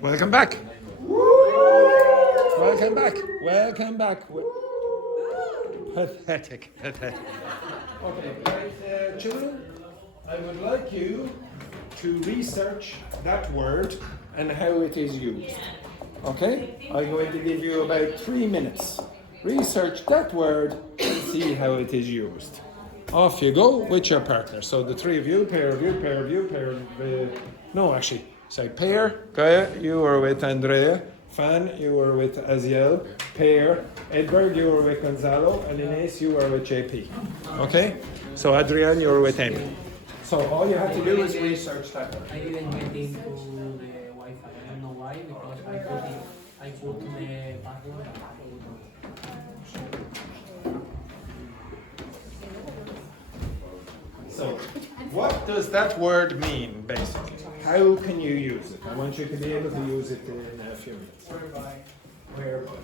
Welcome back. Welcome back. Welcome back. Pathetic. Pathetic. Okay, right, children, I would like you to research that word and how it is used. Okay? I'm going to give you about 3 minutes. Research that word and see how it is used. Off you go with your partner. So the three of you, pair of you, pair of you, pair of... no, actually. Say pair. Gaia, you are with Andrea. Fan, you are with Aziel. Pair. Edward, you are with Gonzalo. And Ines, you are with JP. Okay? So Adrian, you are with Amy. So all you have to do is research that word. I didn't get into the Wi-Fi. I don't know why, because I put the password. So, what does that word mean, basically? How can you use it? I want you to be able to use it in a few minutes. Whereby. Whereby.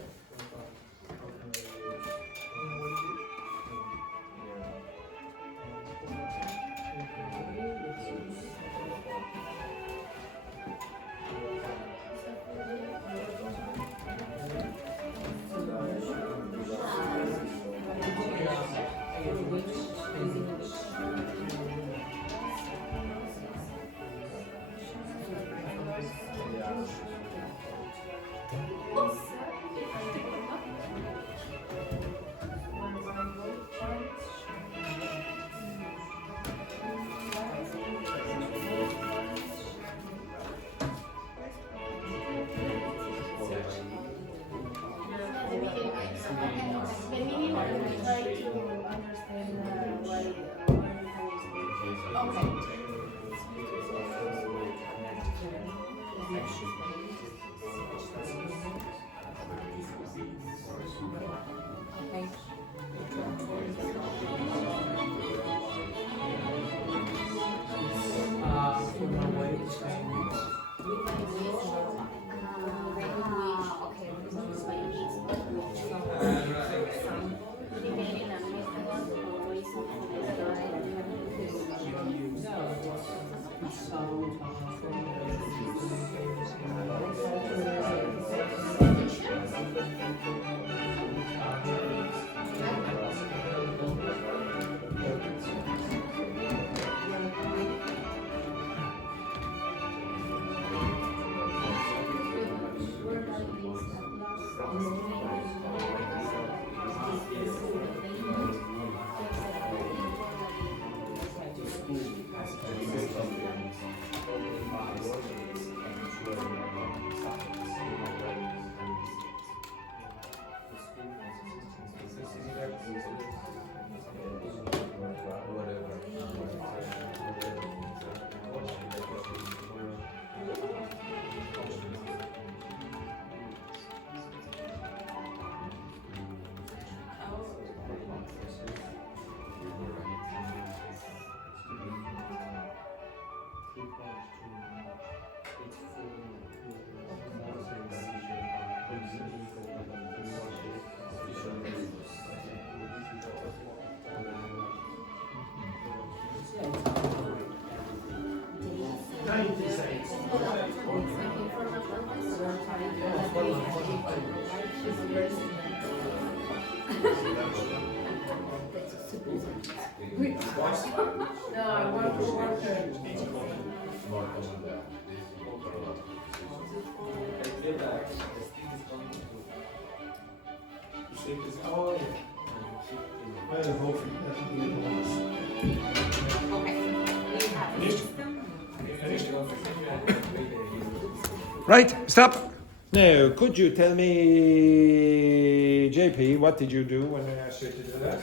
Right, stop. Now, could you tell me, JP, what did you do when I asked you to do that?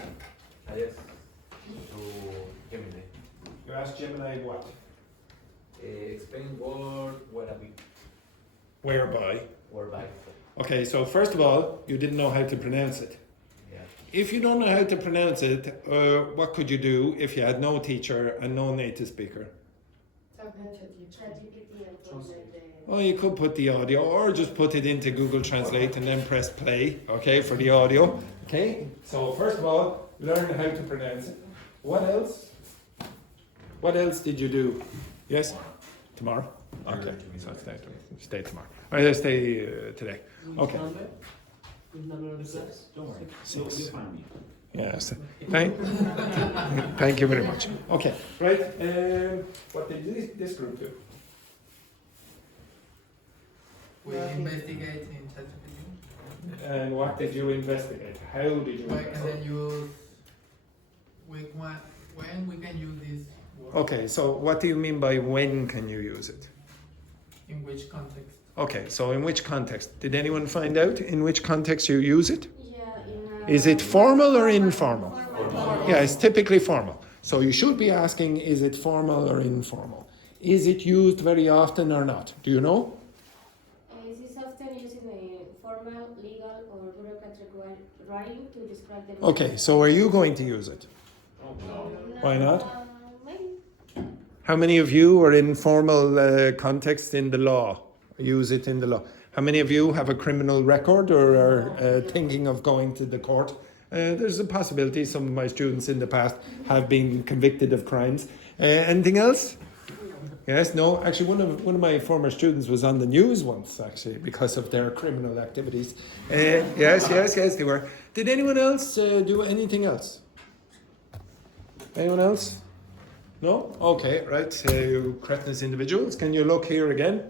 Yes, to Gemini. You asked Gemini what? Explain word whereby. Whereby. Whereby. Okay, so first of all, you didn't know how to pronounce it. Yeah. If you don't know how to pronounce it, what could you do if you had no teacher and no native speaker? Oh, you could put the audio or just put it into Google Translate and then press play, okay, for the audio. Okay, so first of all, learn how to pronounce it. What else? What else did you do? Yes? Tomorrow? Okay, so stay tomorrow. Or stay today. Okay. Which number of the class? Don't worry. Six. You'll find me. Yes. Thank you very much. Okay, right. What did this group do? We investigate in ChatGPT. And what did you investigate? How did you And investigate? then use when we can use this word, Okay, so what do you mean by when can you use it? in which context. Okay, so in which context? Did anyone find out in which context you use it? Yeah, Is it formal or informal? Formal. Yeah, it's typically formal. So you should be asking, is it formal or informal? Is it used very often or not? Do you know? This is often used in a formal, legal, or bureaucratic writing to describe the. Okay, so are you going to use it? Why not? Maybe. How many of you are in formal context in the law? Use it in the law. How many of you have a criminal record or are thinking of going to the court? There's a possibility some of my students in the past have been convicted of crimes. Anything else? Yes, no. Actually, one of my former students was on the news once, actually, because of their criminal activities. Yes, they were. Did anyone else do anything else? Anyone else? No? Okay, right. So, cretinous individuals. Can you look here again?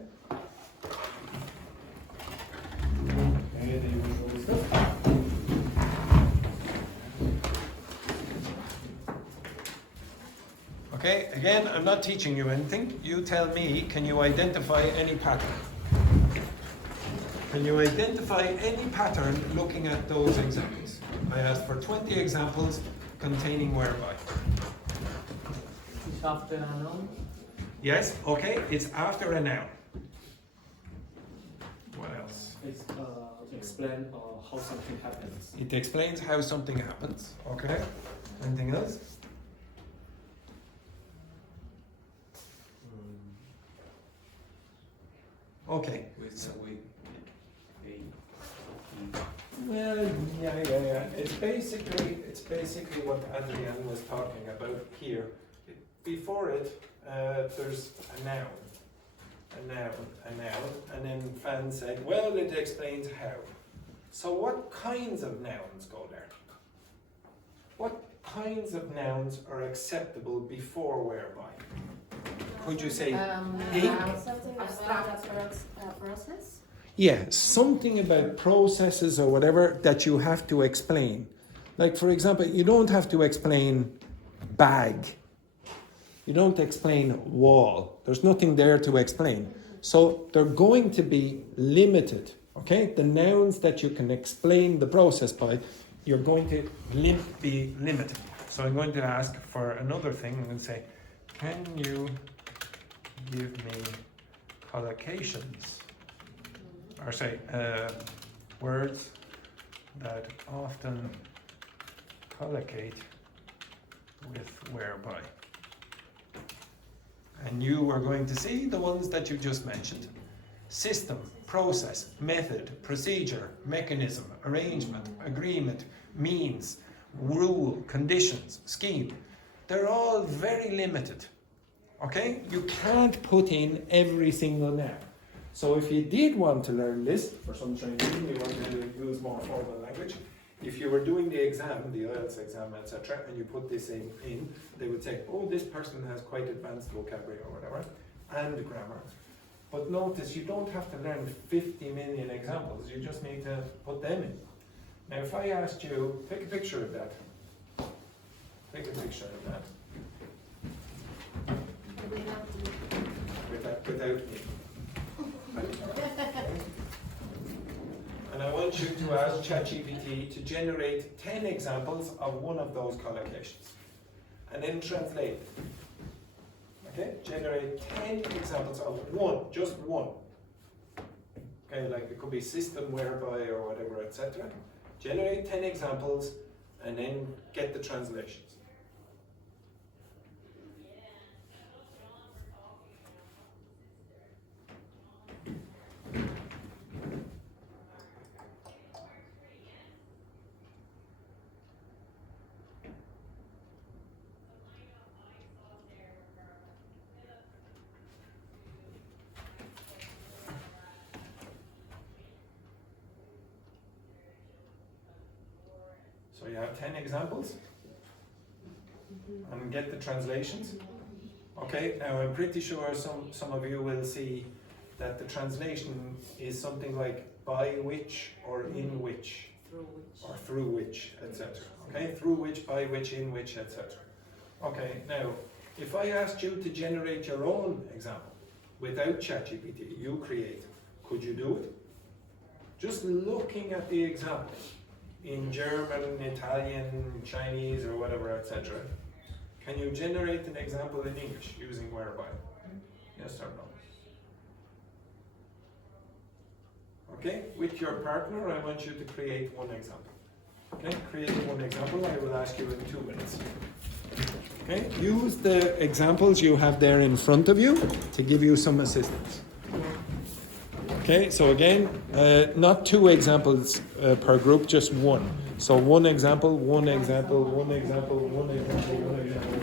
Okay, again, I'm not teaching you anything. You tell me, can you identify any pattern? Can you identify any pattern looking at those examples? I asked for 20 examples containing whereby. It's after a noun. Yes, okay, it's after a noun. What else? It's explain how something happens. It explains how something happens. Okay, anything else? Okay. Well, yeah. It's basically what Adrian was talking about here. Before it, there's a noun, and then Fan said, well, it explains how. So what kinds of nouns go there? What kinds of nouns are acceptable before whereby? Could you say Something about a process. yeah, something about processes or whatever that you have to explain. Like, for example, you don't have to explain bag. You don't explain wall. There's nothing there to explain. So they're going to be limited, okay? The nouns that you can explain the process by, you're going to be limited. So I'm going to ask for another thing. I'm going to say, can you give me collocations? Or say, words that often collocate with whereby. And you are going to see the ones that you just mentioned. System, process, method, procedure, mechanism, arrangement, agreement, means, rule, conditions, scheme. They're all very limited. Okay? You can't put in every single noun. So if you did want to learn this, for some training, you want to use more formal language, if you were doing the exam, the IELTS exam, etc., and you put this in, they would say, oh, this person has quite advanced vocabulary or whatever, and grammar. But notice, you don't have to learn 50 million examples, you just need to put them in. Now, if I asked you, take a picture of that. Take a picture of that. Without me. And I want you to ask ChatGPT to generate 10 examples of one of those collocations. And then translate it. Okay? Generate 10 examples of one, just one. Okay, like it could be system, whereby, or whatever, etc. Generate 10 examples and then get the translations. you have 10 examples? And get the translations. Okay, now I'm pretty sure some of you will see that the translation is something like by which or in which or through which, etc. Okay, through which, by which, in which, etc. Okay, now if I asked you to generate your own example without ChatGPT, you create, could you do it? Just looking at the example in German, Italian, Chinese, or whatever, etc. Can you generate an example in English using whereby? Yes or no? Okay, with your partner, I want you to create one example. Okay, create one example. I will ask you in 2 minutes. Okay, use the examples you have there in front of you to give you some assistance. Okay, so again, not 2 examples per group, just one. So one example, one example, one example, one example, one example.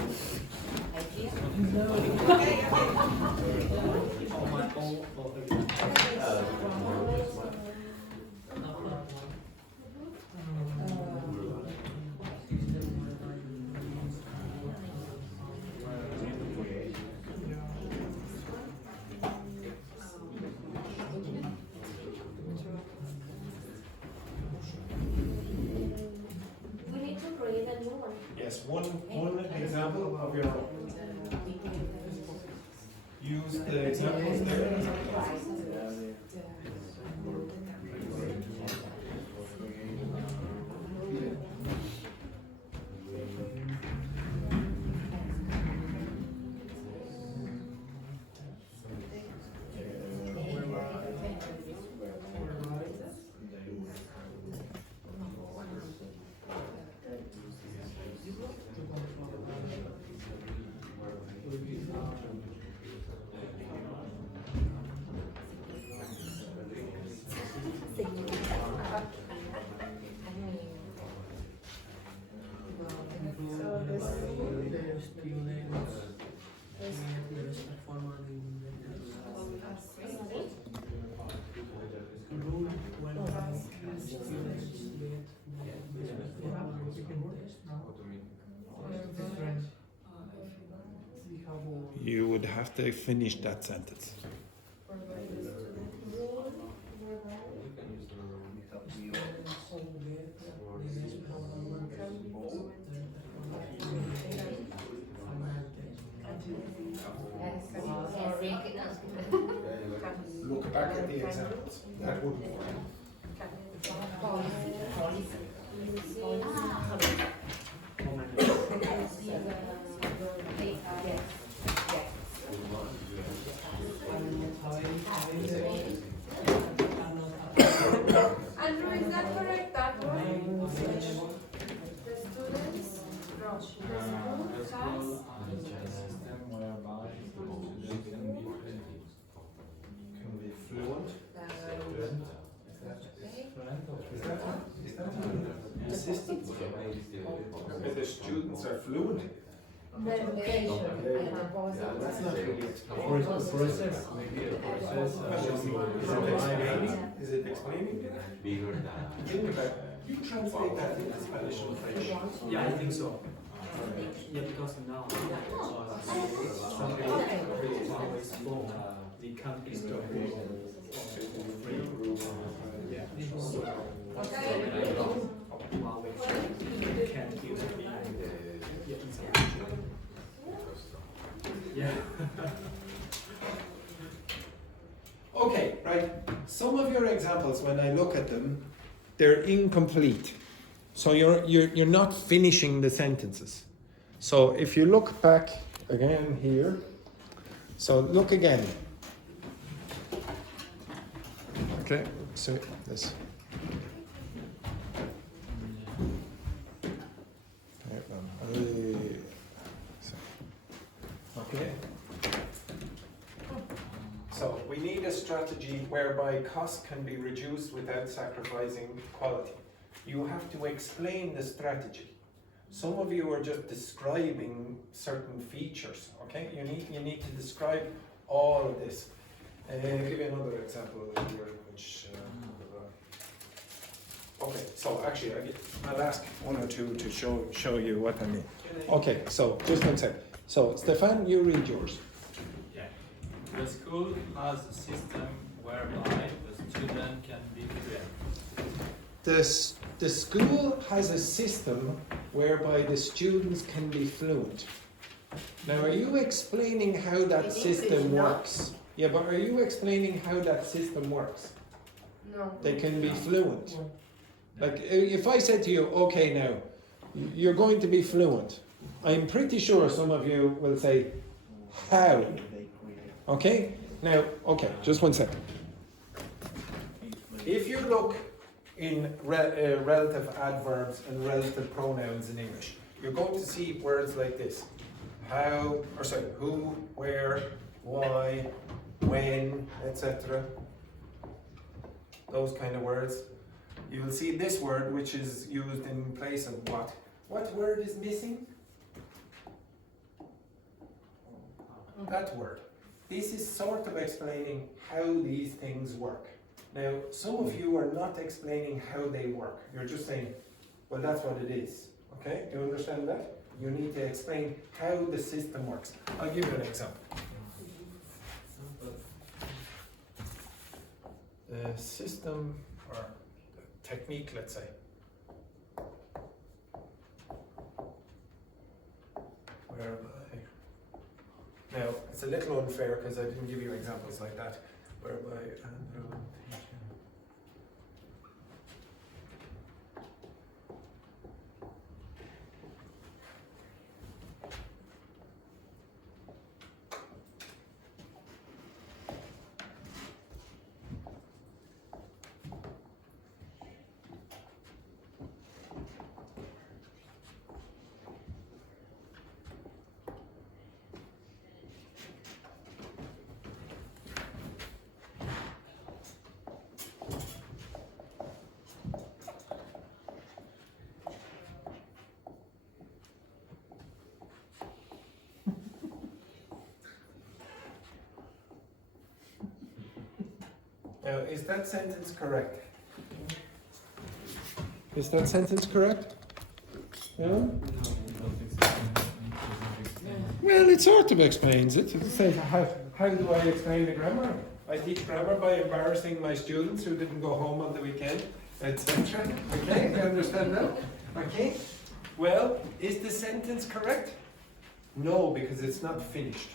We need to create a new one. Yes, one example of your own. Use the examples there. You would have to finish that sentence. Look back at the examples. That wouldn't work. Andrew, is that correct? That one? The students from the school has System whereby students can be fluent. Is that insistent? Okay, the students are fluent. the education. That's not really Or explaining. the process, maybe a process. Is it explaining? Think about, you translate that into Spanish and French. Yeah, I think so. Yeah, because now some people always form the countries to can't use it behind yeah. Okay, right. Some of your examples, when I look at them, they're incomplete. So you're not finishing the sentences. So if you look back again here, so look again. Okay, so this. Okay. So we need a strategy whereby cost can be reduced without sacrificing quality. You have to explain the strategy. Some of you are just describing certain features. Okay, you need to describe all of this. I'll give you another example here, which. Okay. so actually I'll ask one or two to show you what I mean. Okay, so just one sec. So Stefan, you read yours. Yeah. The school has a system whereby the student can be fluent. The school has a system whereby the students can be fluent. Now, are you explaining how that system works? Yeah, but are you explaining how that system works? No. They can be fluent. Like, if I said to you, okay, now, you're going to be fluent, I'm pretty sure some of you will say, how? Okay? Now, okay, just one second. If you look in relative adverbs and relative pronouns in English, you're going to see words like this. How, or sorry, who, where, why, when, etc. Those kind of words. You will see this word which is used in place of what. What word is missing? That word. This is sort of explaining how these things work. Now, some of you are not explaining how they work. You're just saying, well, that's what it is. Okay? You understand that? You need to explain how the system works. I'll give you an example. The system or the technique, let's say. Whereby, now it's a little unfair because I didn't give you examples like that. Whereby, now, is that sentence correct? Is that sentence correct? No? Well, it sort of explains it. It says, how do I explain the grammar? I teach grammar by embarrassing my students who didn't go home on the weekend, etc. Okay, you understand that? Okay. Well, is the sentence correct? No, because it's not finished.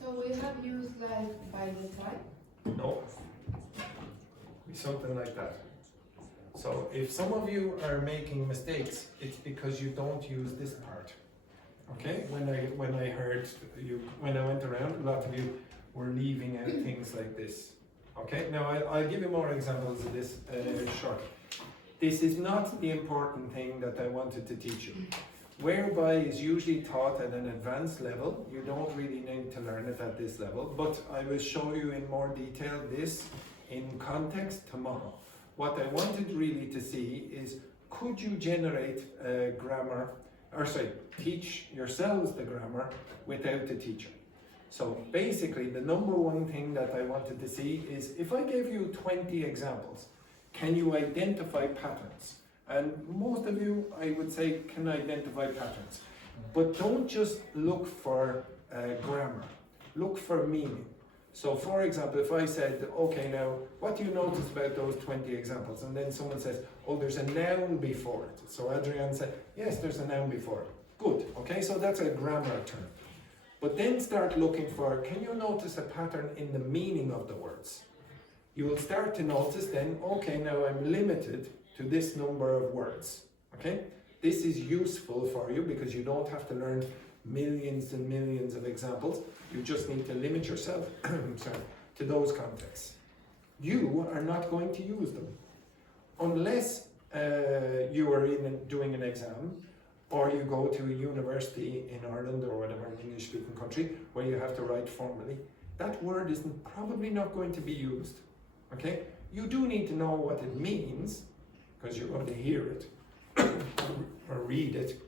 So we have used like by the time? No. Be something like that. So if some of you are making mistakes, it's because you don't use this part. Okay? When I heard you, when I went around, a lot of you were leaving out things like this. Okay? Now I'll give you more examples of this shortly. This is not the important thing that I wanted to teach you. Whereby is usually taught at an advanced level. You don't really need to learn it at this level, but I will show you in more detail this in context tomorrow. What I wanted really to see is, could you generate grammar, or sorry, teach yourselves the grammar without a teacher? So basically the number one thing that I wanted to see is, if I gave you 20 examples, can you identify patterns? And most of you, I would say, can identify patterns. But don't just look for grammar, look for meaning. So for example, if I said, okay, now, what do you notice about those 20 examples? And then someone says, oh, there's a noun before it. So Adrian said, yes, there's a noun before it. Good, okay, so that's a grammar term. But then start looking for, can you notice a pattern in the meaning of the words? You will start to notice then, okay, now I'm limited to this number of words, okay? This is useful for you because you don't have to learn millions and millions of examples. You just need to limit yourself sorry, to those contexts. You are not going to use them unless you are doing an exam, or you go to a university in Ireland or whatever, an English-speaking country, where you have to write formally. That word is probably not going to be used, okay? You do need to know what it means, because you're going to hear it or read it,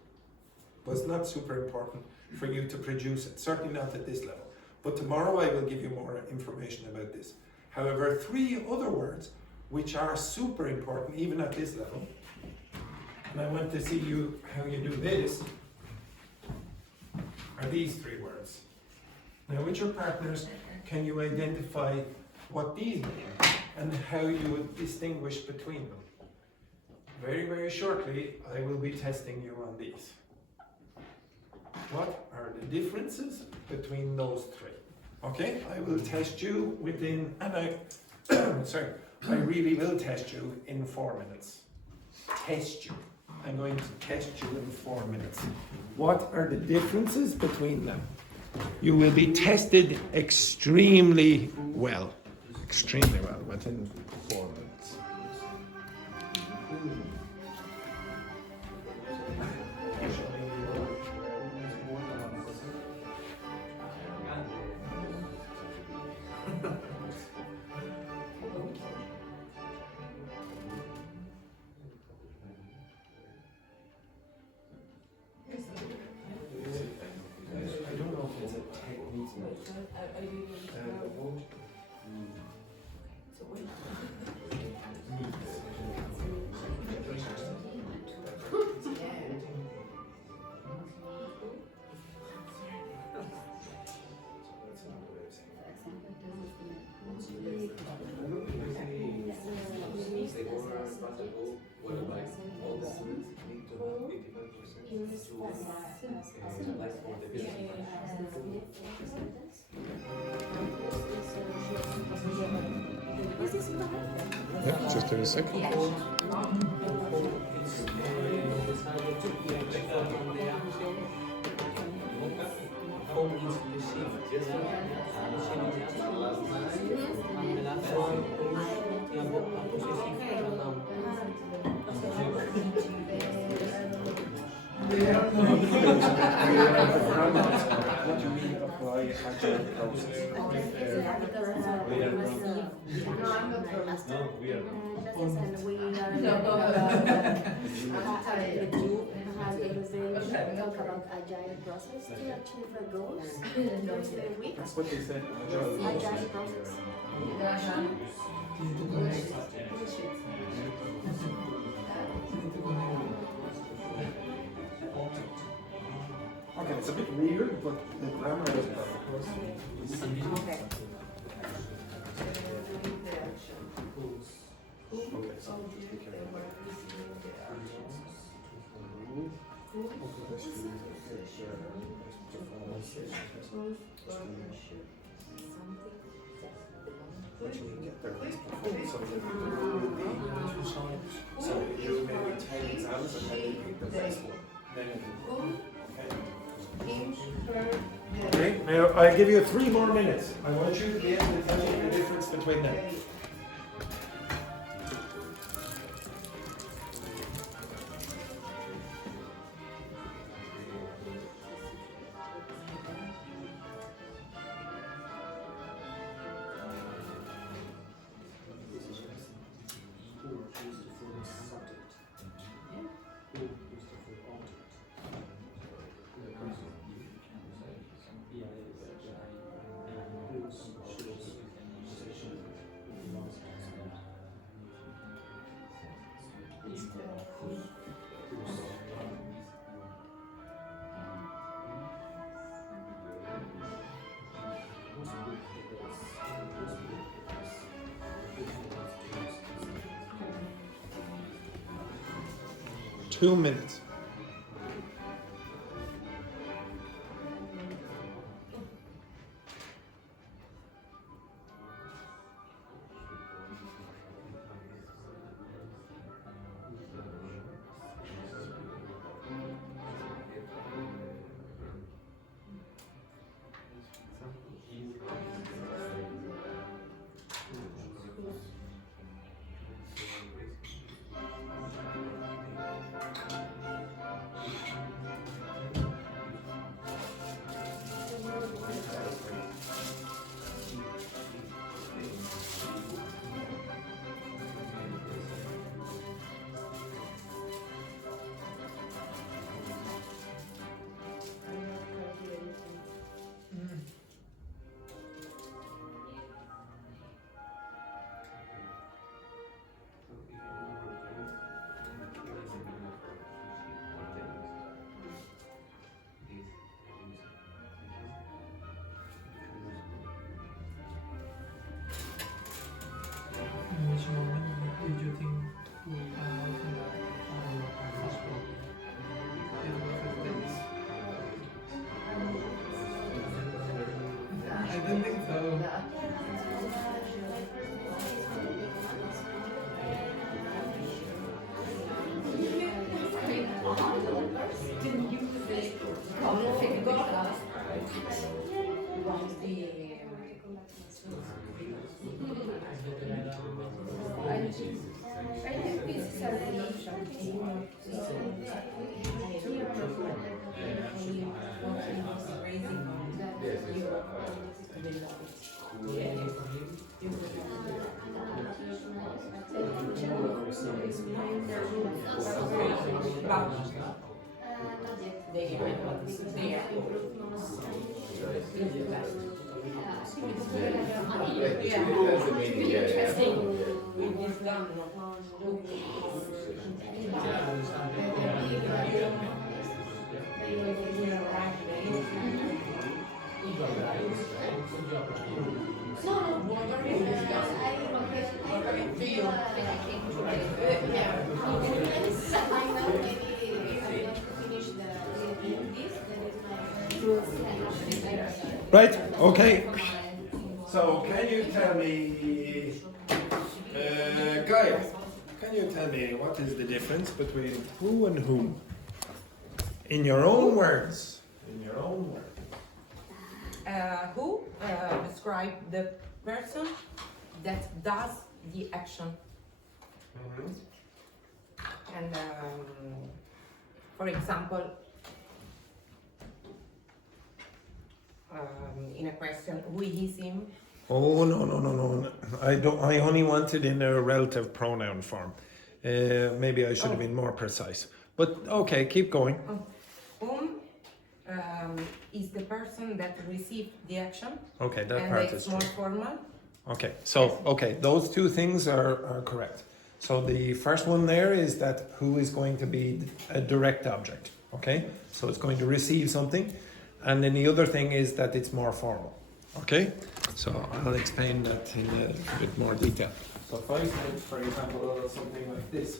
but it's not super important for you to produce it, certainly not at this level. But tomorrow I will give you more information about this. However, 3 other words which are super important even at this level, and I want to see you how you do this, are these 3 words. Now with your partners, can you identify what these mean and how you would distinguish between them? Very, very shortly, I will be testing you on these. What are the differences between those 3? Okay, I will test you within, and I really will test you in 4 minutes. Test you. I'm going to test you in 4 minutes. What are the differences between them? You will be tested extremely well within 4 minutes. I don't know if it's a technique. Yeah, just a second. What do you mean apply agile process? Talk about agile process to achieve the goals in those weeks. That's what they said. Agile process. Okay, it's a bit weird, but the grammar is perfect. Okay. Okay, so just be careful. What you can get there is perform something so you maybe 10 exams and then you pick the best one. Then you okay, now I give you 3 more minutes. I want you to be able to tell me the difference between them. Two minutes. Right, okay. So, can you tell me, Gaia, can you tell me what is the difference between who and whom? In your own words. In your own words. Who describe the person that does the action. And for example, in a question, who is him? Oh no! I only wanted in a relative pronoun form. Maybe I should have been more precise. But okay, keep going. Whom is the person that received the action. Okay, that and part it's is more true. formal. Okay, so those two things are correct. So the first one there is that who is going to be a direct object. Okay, so it's going to receive something, and then the other thing is that it's more formal. Okay, so I'll explain that in a bit more detail. So if I said, for example, something like this.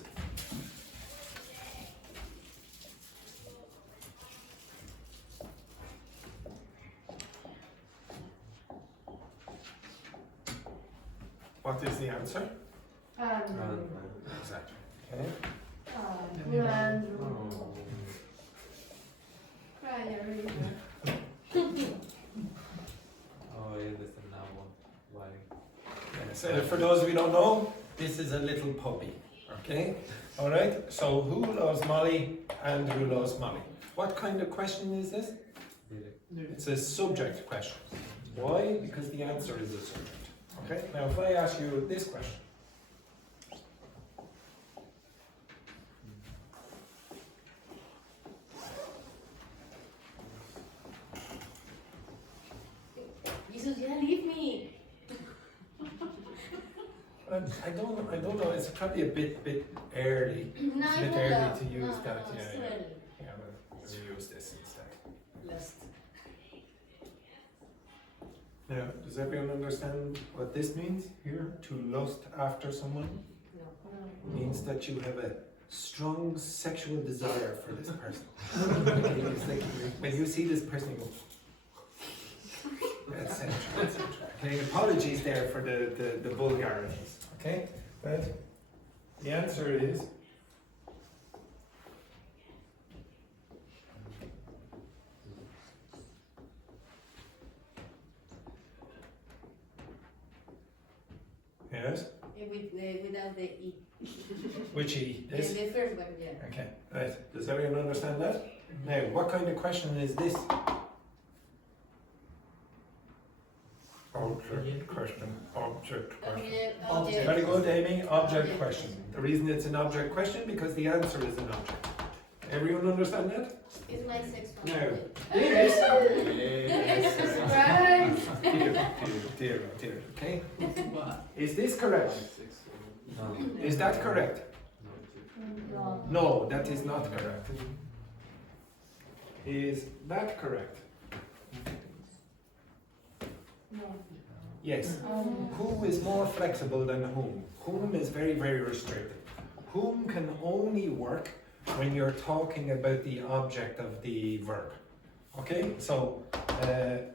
What is the answer? Exactly. Okay. Oh, I understand now why. Yes, for those of you who don't know, this is a little puppy. Okay? All right? So who loves Molly and who loves Molly? What kind of question is this? It's a subject question. Why? Because the answer is a subject. Okay? Now if I ask you this question. Jesus, yeah, leave me. I don't know. It's probably a bit early. No, It's a bit no, early no. to use No, that. no, Yeah, it's too yeah. early. Yeah, we'll use this instead. Lust. Now, does everyone understand what this means here? To lust after someone No. means that you have a strong sexual desire for this person. It's like when you see this person, you go, etc. Okay, apologies there for the vulgarities. Okay, but the answer is yes. Without the E. Which E? This? The first one, yeah. Okay, right. Does everyone understand that? Now, what kind of question is this? Object question. Object question. Object. Very good, Amy. Object question. The reason it's an object question because the answer is an object. Everyone understand that? It's my sex one. No. Dear. Okay. Is this correct? Is that correct? No. No, that is not correct. Is that correct? No. Yes. Who is more flexible than whom? Whom is very restricted. Whom can only work when you're talking about the object of the verb. Okay, so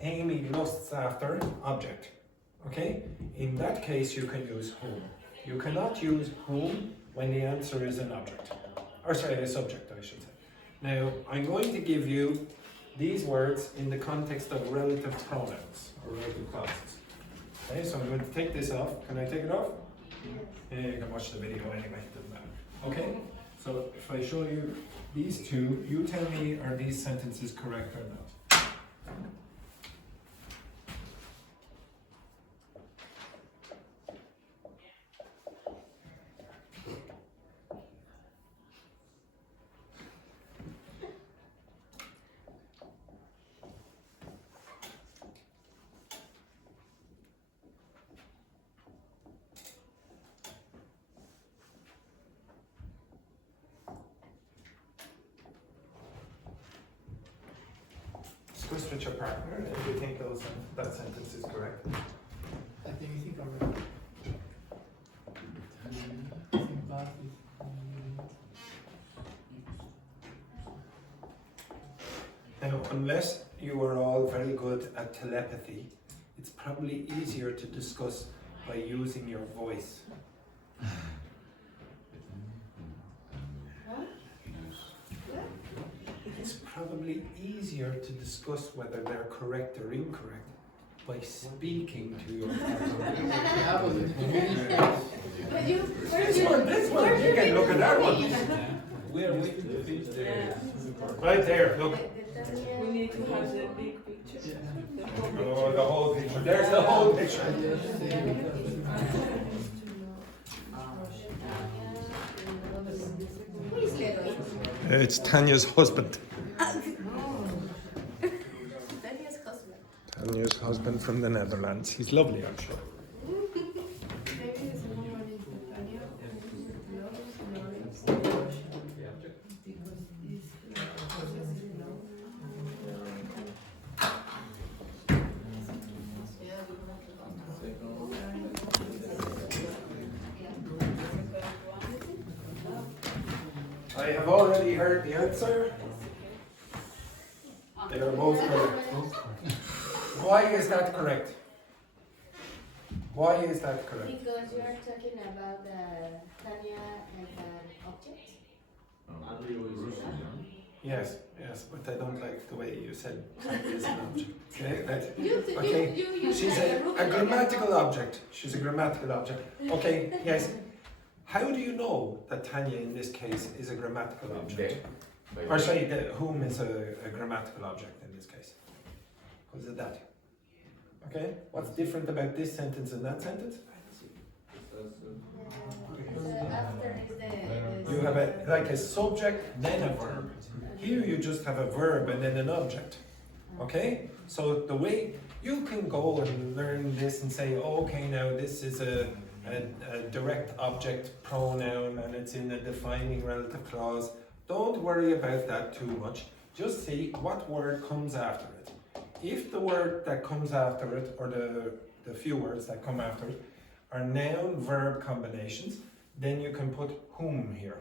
Amy lusts after object. Okay, in that case you can use whom. You cannot use whom when the answer is an object. Or sorry, a subject, I should say. Now, I'm going to give you these words in the context of relative pronouns or relative clauses. Okay, so I'm going to take this off. Can I take it off? Yeah, you can watch the video anyway, it doesn't matter. Okay, so if I show you these two, you tell me are these sentences correct or not. twist with your partner if you think that sentence is correct. I think I'm right. Sympathy. Now, unless you are all very good at telepathy, it's probably easier to discuss by using your voice. It's probably easier to discuss whether they're correct or incorrect by speaking to your partner. That was But you, This one, you can look at that one. Where we can fit there. Right there, look. We need to have the big picture. Oh, the whole picture. There's the whole picture. Who is Leroy? It's Tanya's husband. Daniel's husband. Tanya's husband from the Netherlands. He's lovely, I'm sure. Maybe the second one is Tanya. I have already heard the answer. They are both correct. Why is that correct? Why is that correct? Because you are talking about Tanya like an object. Yes, but I don't like the way you said Tanya is an object. Okay, You she's a grammatical object. She's a grammatical object. Okay, yes. How do you know that Tanya in this case is a grammatical object? Or sorry, whom is a grammatical object in this case? Because of that. Okay, what's different about this sentence and that sentence? After is the You have a subject, then a verb. Here you just have a verb and then an object. Okay? So the way you can go and learn this and say, oh, okay, now this is a direct object pronoun and it's in a defining relative clause. Don't worry about that too much. Just see what word comes after it. If the word that comes after it, or the few words that come after it, are noun-verb combinations, then you can put whom here.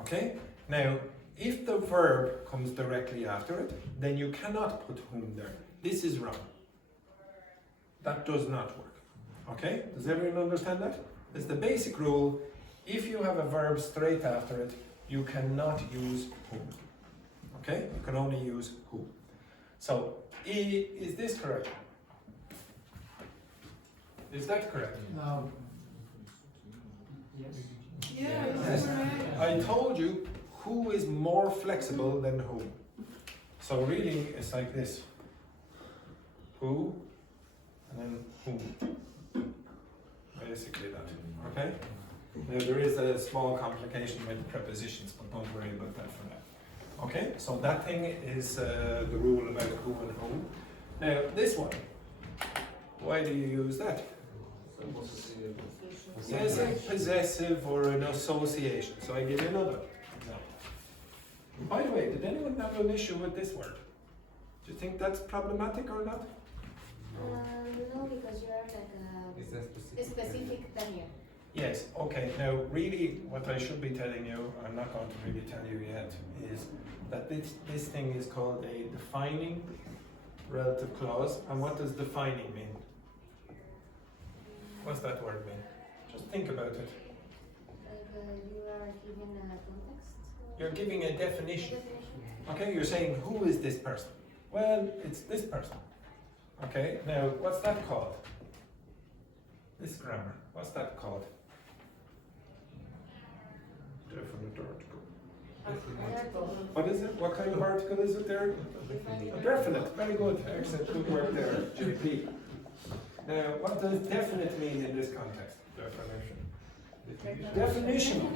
Okay? Now, if the verb comes directly after it, then you cannot put whom there. This is wrong. That does not work. Okay? Does everyone understand that? It's the basic rule. If you have a verb straight after it, you cannot use whom. Okay? You can only use who. So, is this correct? Is that correct? No. Yeah, Yes. it's correct. I told you who is more flexible than who. So really it's like this. Who and then whom. Basically that. Okay? Now there is a small complication with prepositions, but don't worry about that for now. Okay? So that thing is the rule about who and whom. Now this one. Why do you use that? Yes, a possessive or an association. So I give you another example. By the way, did anyone have an issue with this word? Do you think that's problematic or not? no, because you are like a specific Tanya. Yes, okay. Now, really, what I should be telling you, I'm not going to really tell you yet, is that this thing is called a defining relative clause. And what does defining mean? What's that word mean? Just think about it. Like you are giving a context. You're giving a definition. Definition. Okay, you're saying, who is this person? Well, it's this person. Okay, now what's that called? This grammar, what's that called? Definite article. What is it? What kind of article is it there? A definite, very good. Excellent, good work there, JP. Now, what does definite mean in this context? Definition.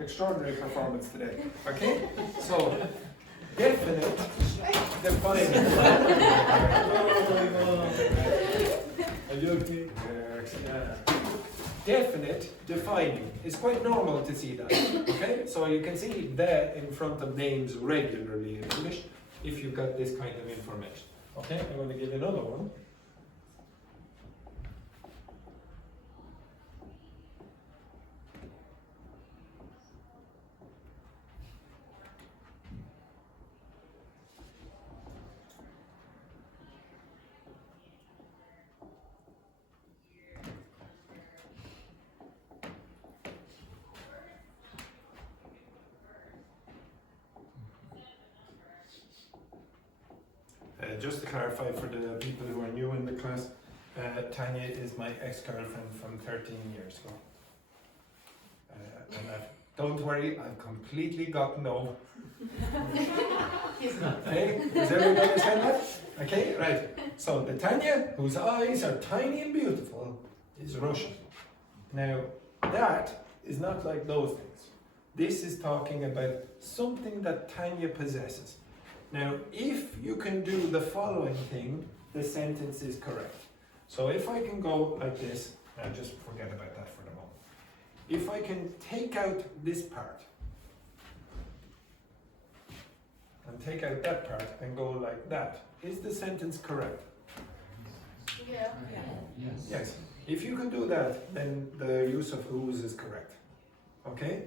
Extraordinary performance today. Okay? So, definite, defining. Are you okay? Definite, defining. It's quite normal to see that. Okay? So you can see the in front of names regularly in English. if you got this kind of information. Okay, I'm going to give another one. Just to clarify for the people who are new in the class, Tanya is my ex-girlfriend from 13 years ago. Don't worry, I've completely gotten over. Okay, does everyone understand that? Okay, right. So the Tanya, whose eyes are tiny and beautiful, is Russian. Now, that is not like those things. This is talking about something that Tanya possesses. Now, if you can do the following thing, the sentence is correct. So if I can go like this, now just forget about that for the moment. If I can take out this part, and take out that part, and go like that, is the sentence correct? Yeah. Yes. If you can do that, then the use of whose is correct. Okay?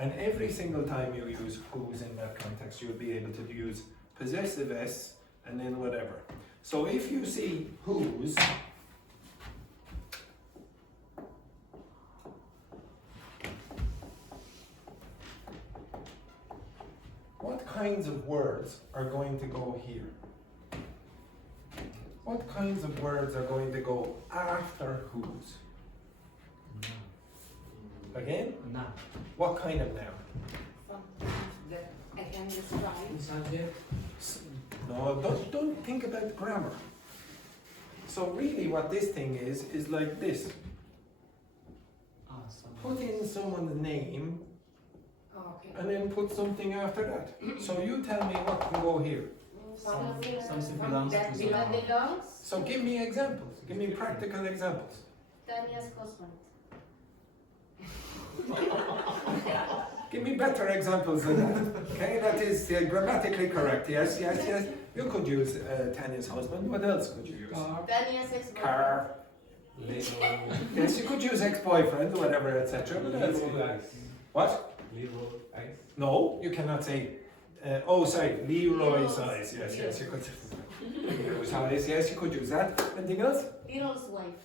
And every single time you use whose in that context, you'll be able to use possessive s and then whatever. So if you see whose, what kinds of words are going to go here? What kinds of words are going to go after whose? Again? Now. What kind of noun? Sometimes that I can describe. Subject. No, don't think about grammar. So really what this thing is like this. Put in someone's name Okay. and then put something after that. So you tell me what can go here. Something belongs that to belongs. That belongs So give me examples. Give me practical examples. Tanya's husband. Give me better examples than that. Okay, that is grammatically correct. Yes, yes, yes. You could use Tanya's husband. What else could you use? Tanya's ex-boyfriend. Car. Yes, you could use ex-boyfriend, whatever, etc. What else? What? No, you cannot say. Oh, sorry, Leroy's eyes. Yes, yes, you could. Leroy's eyes. Yes, you could use that. Anything else? Leroy's wife.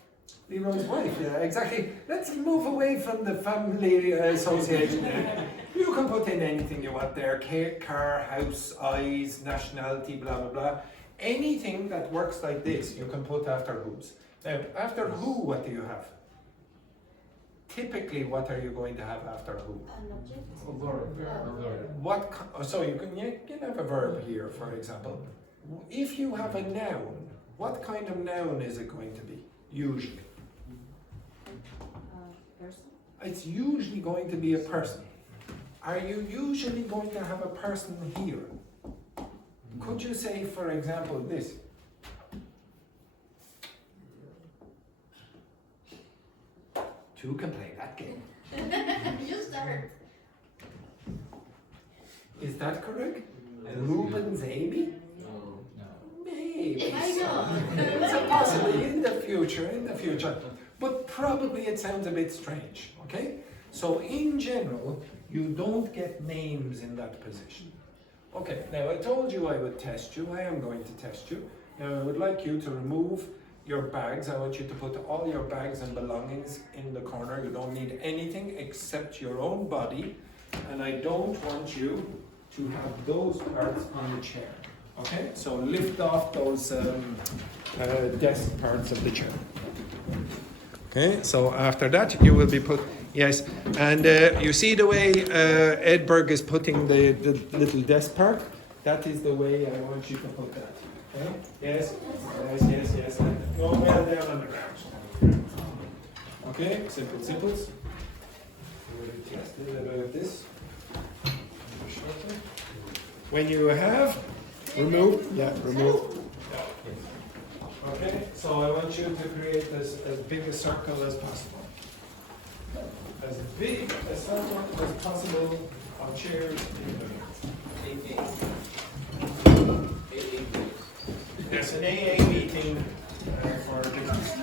Leroy's wife. Yeah, exactly. Let's move away from the family association. You can put in anything you want there. Car, house, eyes, nationality, blah blah blah. Anything that works like this, you can put after whose. Now, after who, what do you have? Typically, what are you going to have after who? An object. So you can have a verb here, for example. If you have a noun, what kind of noun is it going to be? Usually. Person. It's usually going to be a person. Are you usually going to have a person here? Could you say, for example, this? Two can play that game. You start. Is that correct? Ruben's Amy? Maybe. I know. So possibly in the future. But probably it sounds a bit strange, okay? So in general, you don't get names in that position. Okay, now I told you I would test you. I am going to test you. Now I would like you to remove your bags. I want you to put all your bags and belongings in the corner. You don't need anything except your own body. And I don't want you to have those parts on the chair. Okay, so lift off those desk parts of the chair. Okay, so after that you will be put, yes, and you see the way Edberg is putting the little desk part? That is the way I want you to put that. Okay, yes, yes. Go well down on the ground. Okay, simples. Just a little bit of this. When you have removed. Okay, so I want you to create as big a circle as possible. As big a circle as possible of chairs in the middle. It's an AA meeting for the class.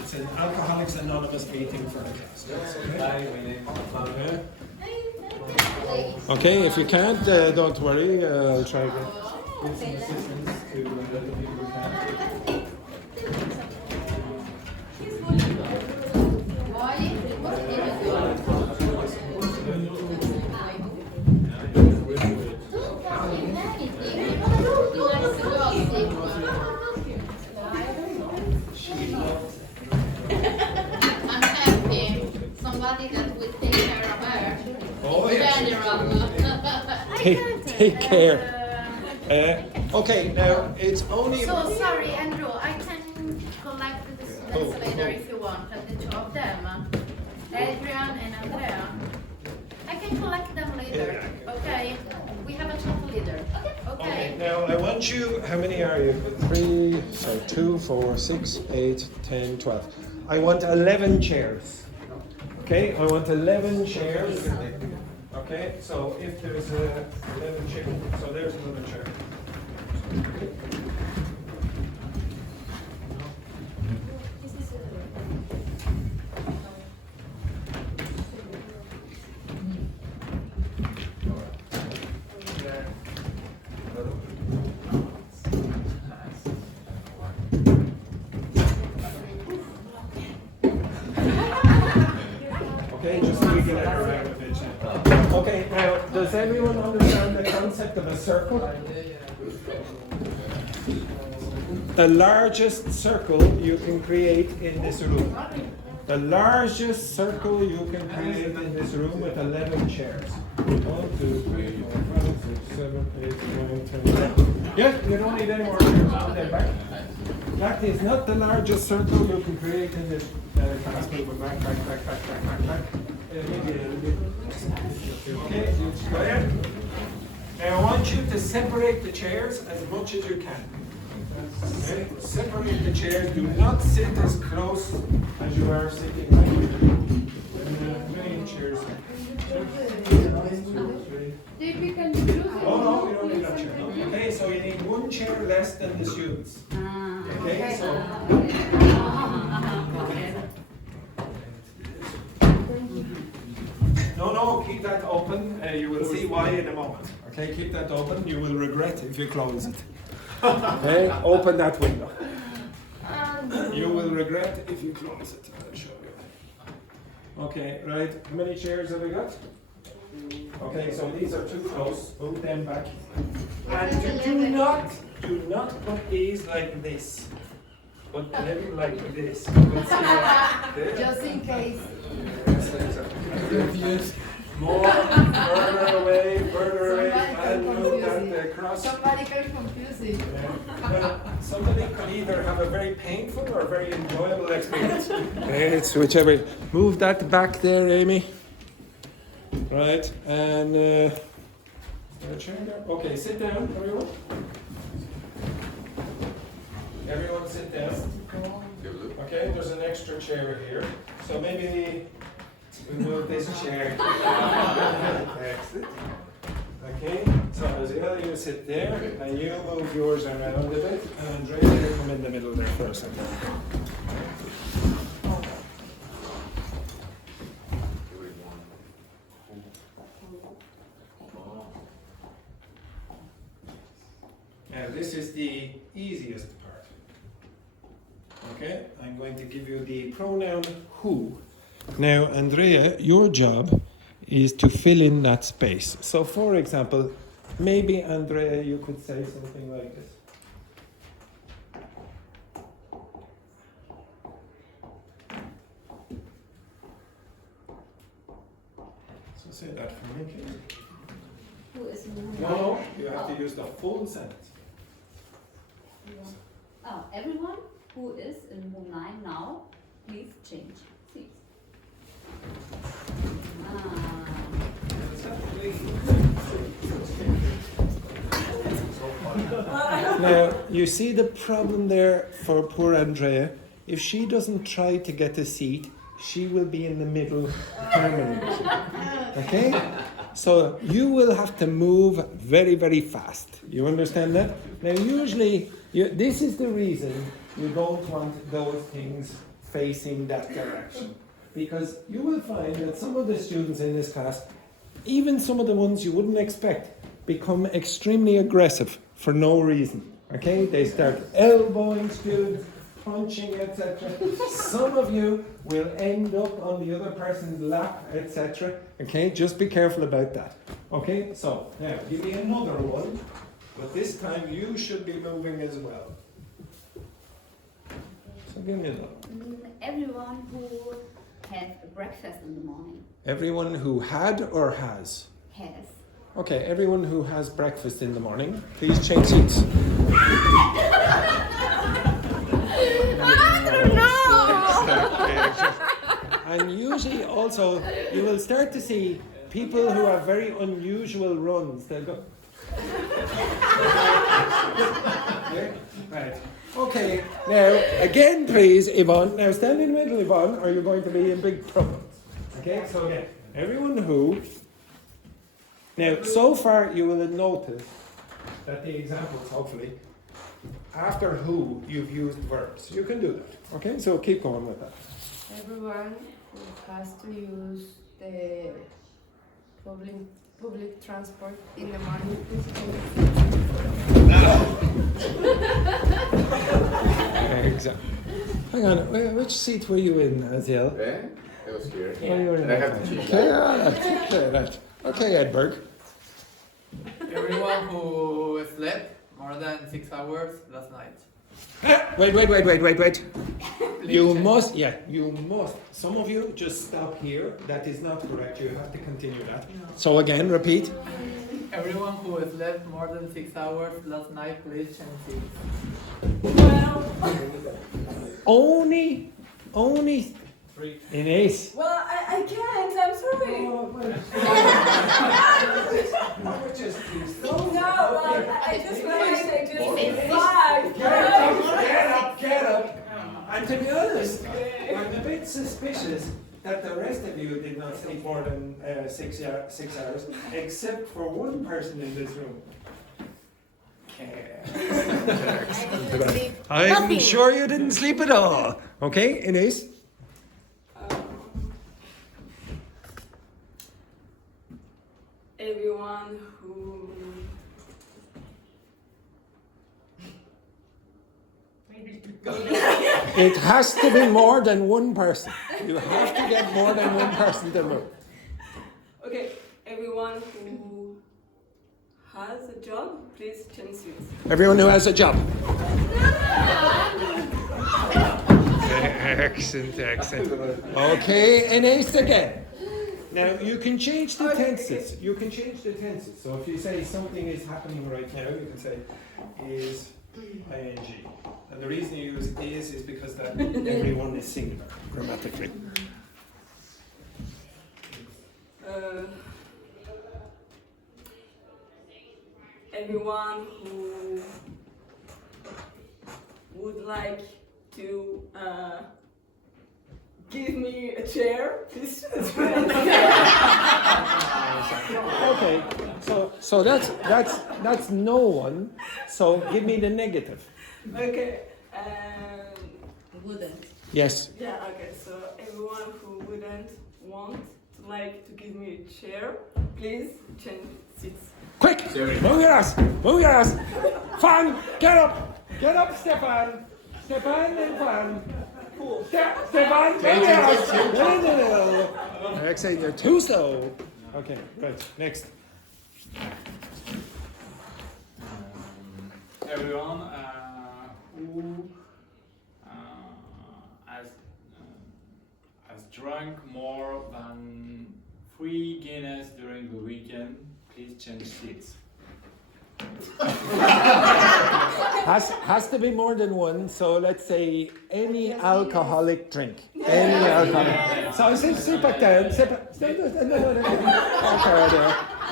It's an Alcoholics Anonymous meeting for the class. Okay? Okay, if you can't, don't worry. I'll try to give some assistance to the people who can. I'm happy. Somebody that will take care of her. Oh, yes. General. Take care. Okay, now it's only. So sorry, Andrew. I can collect the students later if you want. The two of them, Adrian and Andrea. I can collect them later. Okay. We have a chat leader. Okay, now I want you, how many are you? 3, so 2, 4, 6, 8, 10, 12. I want 11 chairs. Okay, I want 11 chairs. Okay, so if there's 11 chairs, so there's another chair. Okay, just so we get it around a bit. Okay, now, does everyone understand the concept of a circle? The largest circle you can create in this room. The largest circle you can create in this room with 11 chairs. 1, 2, 3, 4, 5, 6, 7, 8, 9, 10, 11. Yeah, you don't need any more chairs. Okay, back. That is not the largest circle you can create in this class. Move it back. Maybe a little bit. Okay, go ahead. Now I want you to separate the chairs as much as you can. Okay? Separate the chairs. Do not sit as close as you are sitting right here. Many chairs. Oh no, we don't need that chair. Okay, so you need one chair less than the students. Okay, so. No, keep that open. You will see why in a moment. Okay, keep that open. You will regret if you close it. Okay, open that window. You will regret if you close it. I'll show you. Okay, right. How many chairs have we got? Okay, so these are too close. Move them back. And do not put these like this. Put them like this. Just in case. More, further away, and move that across. Somebody can confuse it. Well, somebody could either have a very painful or very enjoyable experience. It's whichever. Move that back there, Amy. Right, and okay, sit down, everyone. Everyone sit down. Okay, there's an extra chair here. So maybe we move this chair. Okay, so Azia, you sit there, and you move yours around a bit, and Andrea, you come in the middle there for a second. Now this is the easiest part. Okay, I'm going to give you the pronoun who. Now, Andrea, your job is to fill in that space. So, for example, maybe Andrea, you could say something like this. So say that for me, please. Who is moving? No, you have to use the full sentence. Oh, everyone who is in room 9 now, please change seats. Now, you see the problem there for poor Andrea. If she doesn't try to get a seat, she will be in the middle permanently. Okay? So you will have to move very, very fast. You understand that? Now, usually This is the reason you don't want those things facing that direction. Because you will find that some of the students in this class, even some of the ones you wouldn't expect, become extremely aggressive for no reason. Okay? They start elbowing students, punching, etc. Some of you will end up on the other person's lap, etc. Okay? Just be careful about that. Okay? So, now, give me another one. But this time you should be moving as well. So give me another. Everyone who has breakfast in the morning. Everyone who had or has? Has. Okay, everyone who has breakfast in the morning, please change seats. I don't know. And usually also, you will start to see people who have very unusual runs. They'll go... Yeah? Right. Okay, now, again please, Yvonne. Now stand in the middle, Yvonne, or you're going to be in big trouble. Okay, so again, everyone who... Now, so far you will have noticed that the examples, hopefully, after who you've used verbs. You can do that. Okay, so keep going with that. Everyone who has to use the public transport in the morning. Exactly. Hang on, which seat were you in, Aziel? I was here. Oh, you were in And I have to change Okay, okay, Edberg. Everyone who slept more than 6 hours last night. Wait. You change. must. Some of you just stop here. That is not correct. You have to continue that. So again, repeat. Everyone who slept more than 6 hours last night, please change seats. Only Ines. Well, I can't. I'm sorry. Oh no! I just realized I just Get up. And to be honest, I'm a bit suspicious that the rest of you did not sleep more than 6 hours, except for one person in this room. I'm Nothing. sure you didn't sleep at all. Okay, Ines? Everyone who It has to be more than one person. You have to get more than one person to move. okay, everyone who has a job, please change seats. Everyone who has a job. Excellent. Okay, Ines again. Now you can change the tenses. You can change the tenses. So if you say something is happening right now, you can say is ing. And the reason you use is because that everyone is singular grammatically. Everyone who would like to give me a chair, please. Okay, so that's no one. So give me the negative. Okay. Wouldn't. Yes. Yeah. Okay. So everyone who wouldn't want to give me a chair, please change seats. Quick! Move your ass! Fan! Get up, Stefan! Stefan and Fan! Stefan! Move your ass! No. Actually, you're too slow. Okay, right. Next. Everyone who has drunk more than 3 Guinness during the weekend, please change seats. Has to be more than one, so let's say any alcoholic drink. Any alcoholic. So sit back down.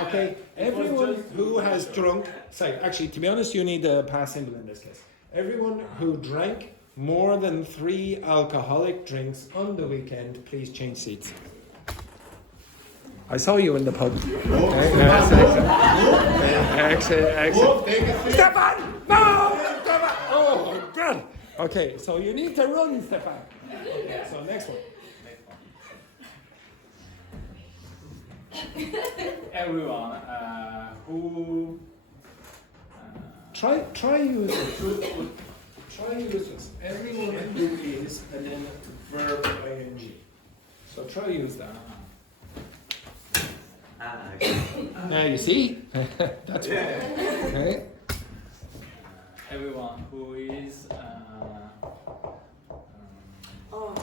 Okay, everyone who has drunk, actually to be honest you need a pass symbol in this case. Everyone who drank more than 3 alcoholic drinks on the weekend, please change seats. I saw you in the pub. Excellent. Stefan! No! Okay, so you need to run, Stefan. Okay, so next one. Everyone who Try use it. Try use this. Everyone who is, and then verb ing. So try use that. Now you see. That's right. Okay. everyone who is Oh,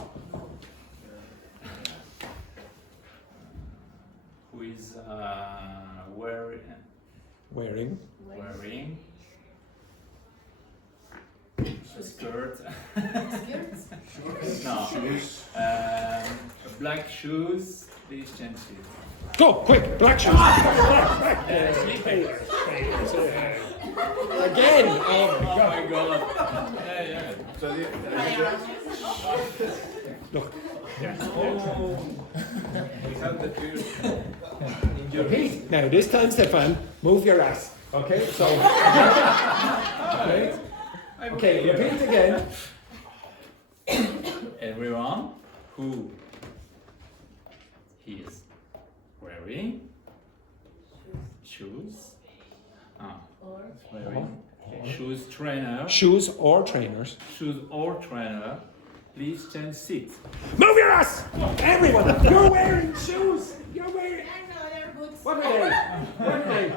who is wearing Wearing. a skirt. Skirts? No. Black shoes. Please change it. Go quick, black shoes. Again. Oh my God. Oh my god. Yeah. So Look. We have the fear. Repeat. Now this time, Stefan, move your ass. Okay. So. Okay. Okay. Repeat again. Everyone who is wearing shoes. Wearing shoes trainer. Shoes or trainers. Shoes or trainer. Please change seats. Move your ass! Everyone, you're wearing shoes. You're wearing. I know they're boots. What are they? What are they?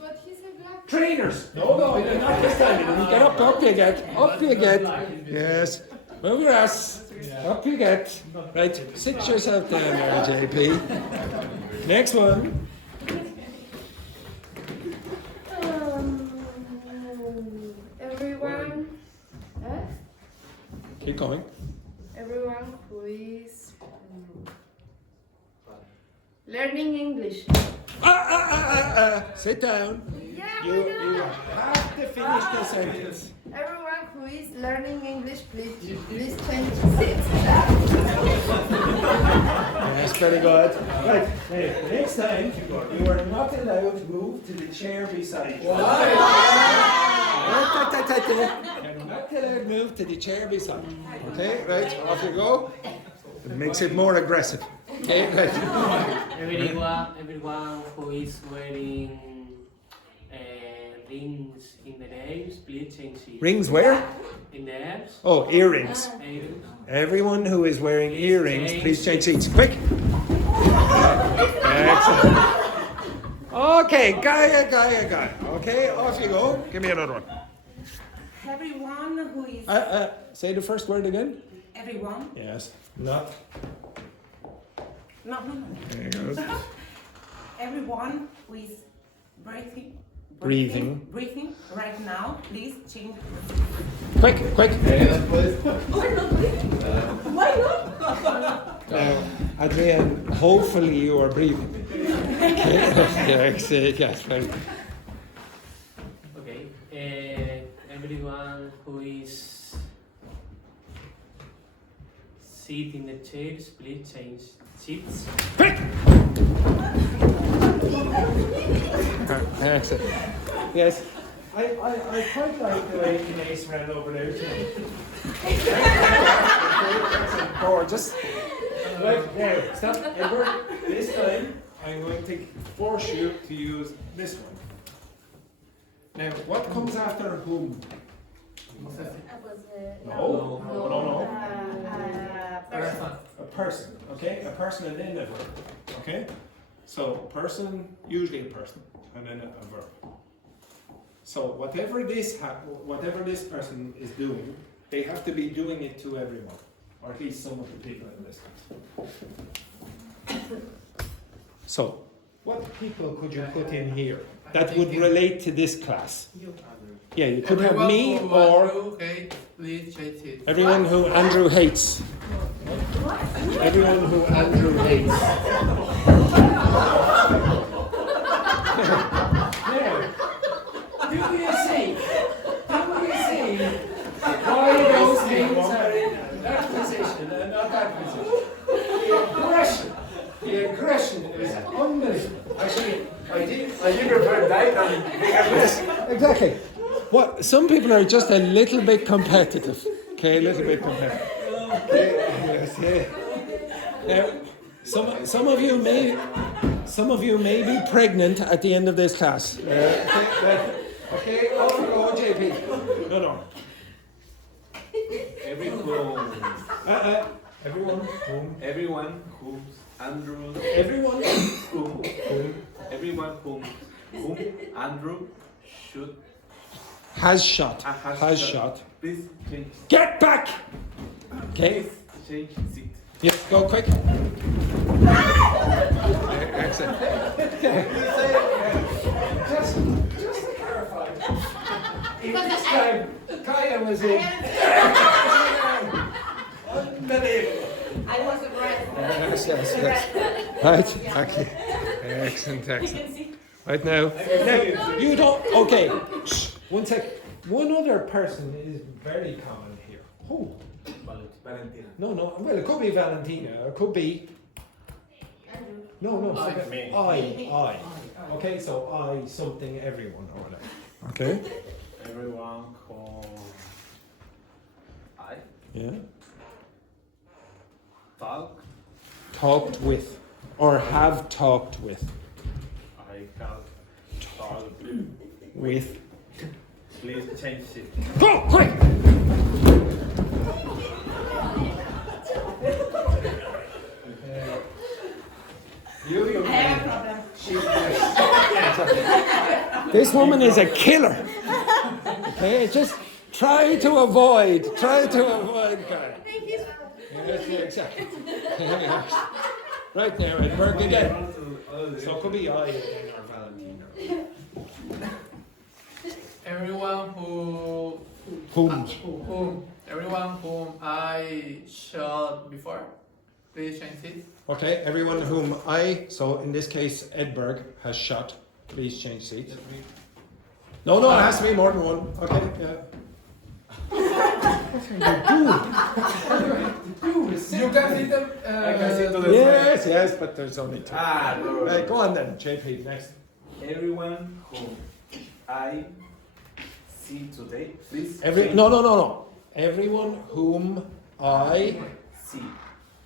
But he said black. Trainers. No, not this time. Get up you get. Up you get. Yes. Move your ass. Up you get. Right. Sit yourself down there, JP. Next one. Everyone, Keep going. everyone who is learning English. Sit down. Yeah, You have to finish the sentence. Everyone who is learning English, please change seats. Yes, very good. Right. Hey, next time, you are not allowed to move to the chair beside you. You're not allowed to move to the chair beside you. Okay, right, off you go. It makes it more aggressive. Okay, right. Everyone who is wearing rings in the nails, please change it. Rings where? In the nails. Oh, earrings. Everyone who is wearing earrings, please change seats. Quick. Excellent. Okay, Gaia. Okay, off you go. Give me another one. Everyone who is Say the first word again. everyone. Yes. Not. No. There you go. Everyone who is Breathing. breathing right now, please change. Quick. Why not? Now, Adrian, hopefully you are breathing. Yes, right. Okay. Everyone who is sit in the chairs, please change seats. Quick! Excellent. Yes. I quite like the way Denise ran over there too. Gorgeous. Right, now, stop, Edward. This time, I'm going to force you to use this one. Now, what comes after whom? No. A person, okay? A person and then a verb, okay? So, person, usually a person, and then a verb. So, whatever this person is doing, they have to be doing it to everyone, or at least some of the people in this class. So, what people could you put in here that would relate to this class? Yeah, you could have me or Please change it. everyone who Andrew hates. Everyone who Andrew hates. Now, do you see why those things are in that position and not that position? The aggression is unbelievable. Actually, I did refer that. Yes, exactly. What? some people are just a little bit competitive. Okay, a little bit competitive. Okay, yes, yeah. Some of you may be pregnant at the end of this class. Okay, oh, JP. No. Everyone whom Andrew. Everyone whom Andrew should has shot. Please change. Get back. Okay. Please change seat. Yes, go quick. Excellent. Just to clarify. This time, Gaia was in. Unbelievable. I was aggressive. Yes. Right, okay. Excellent. Right now, you don't. Okay, shh, 1 sec. One other person is very common here. Who? Valentina. No. Well, it could be Valentina. It could be. No. Me. I. Okay, so I something everyone or whatever. Okay. Everyone call I Yeah. talk. Talked with, or have talked with. I have talked With. Please change seat. Go quick. You I have a problem. This woman is a killer. Okay, just try to avoid. Guy. Yes, exactly. Right now, and work again. So it could be I again or Valentina. Everyone whom I shot before, please change it. Okay, everyone whom I, so in this case, Edberg has shot. Please change seats. No, it has to be more than one. Okay, yeah. What are you doing? You can see them. I can see to the Yes, but there's only two. No. Right, go on then, JP, next. Everyone whom I see today, please. No. Everyone whom I see.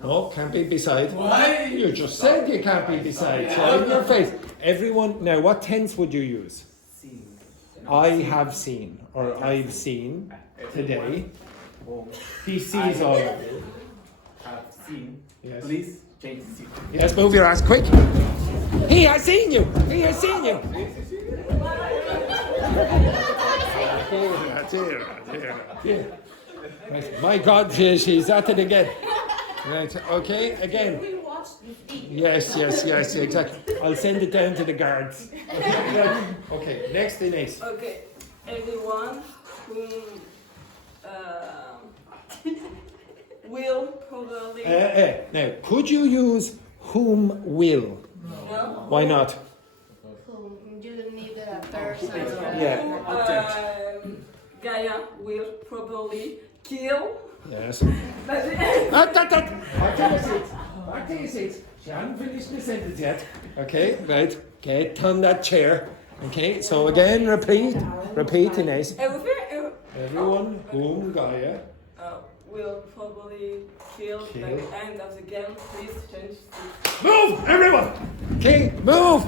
No, can't be beside. Why? You just said you can't be beside. So in your face. Everyone. Now, what tense would you use? See. I have seen, or I've seen today. He sees all of you. Have seen. Yes. Please change seat. Yes, move your ass quick. He has seen you. Right. My God, she's at it again. Right, okay, again. We watched this video. Yes, exactly. I'll send it down to the guards. Okay, next Inés. Okay, everyone whom will probably. Now, could you use whom will? No. Why not? You need a person. Yeah. Gaia will probably kill. Yes. But Back to your seats. She hasn't finished the sentence yet. Okay, right. Get on that chair. Okay, so again, repeat, Inés. Everyone whom Gaia will probably kill by the end of the game. Please change seats. Move, everyone. Okay, move.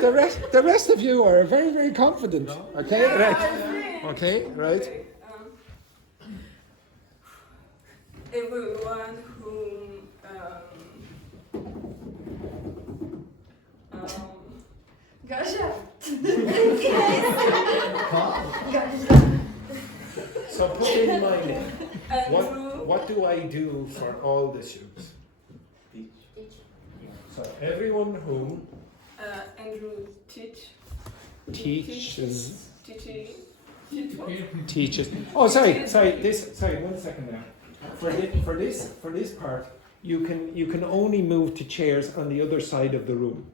The rest of you are very, very confident. Okay, right. Okay, right. Everyone whom Gaia. So put in mind, Andrew. what do I do for all the students? Teach. So everyone whom Andrew teaches. Teaching. Teaches. Oh, sorry. 1 second now. For this part, you can only move to chairs on the other side of the room.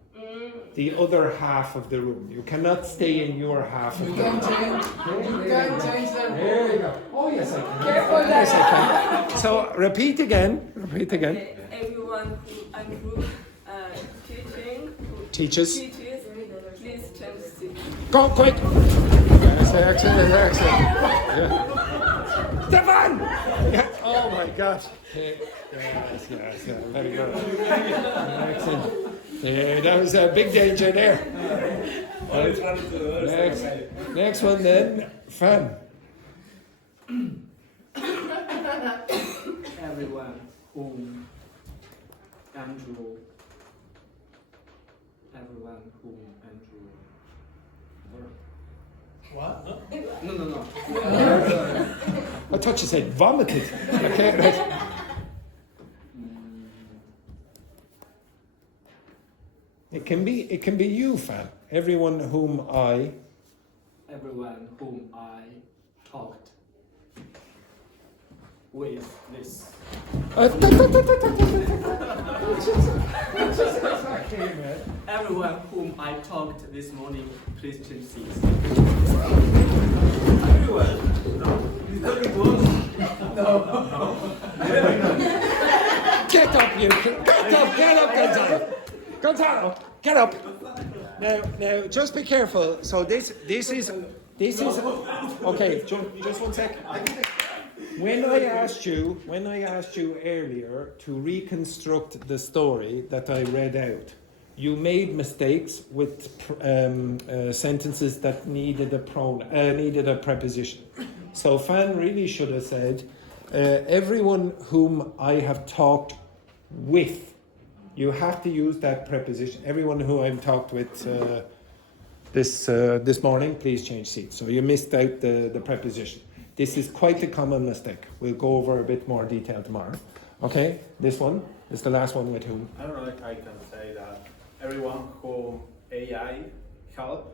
The other half of the room. You cannot stay in your half of the room. You can change them. There you go. Oh yes, I can. Careful there. Yes, I can. So repeat again. Okay, everyone who Andrew teaches, please change seats. Go quick. Yes, excellent, excellent. Yeah. Stefan! Yeah. Oh my God. Yes, very good. Excellent. Yeah, that was a big danger there. Next one then, Fan. Everyone whom Andrew. Everyone whom Andrew. What? No. I thought you said vomited. Okay, right. It can be you, Fan. Everyone whom I talked with this. Everyone whom I talked this morning, please change seats. Everyone. No. He's talking to us. No. Get up, you! Get up, Gonzalo! Gonzalo, get up! Now, just be careful. So this is okay. Just one sec. When I asked you earlier to reconstruct the story that I read out, you made mistakes with sentences that needed a preposition. So Fan really should have said, everyone whom I have talked with. You have to use that preposition. Everyone who I've talked with this morning, please change seats. So you missed out the preposition. This is quite a common mistake. We'll go over a bit more detail tomorrow. Okay, this one is the last one with whom. I don't know if I can say that everyone who AI help.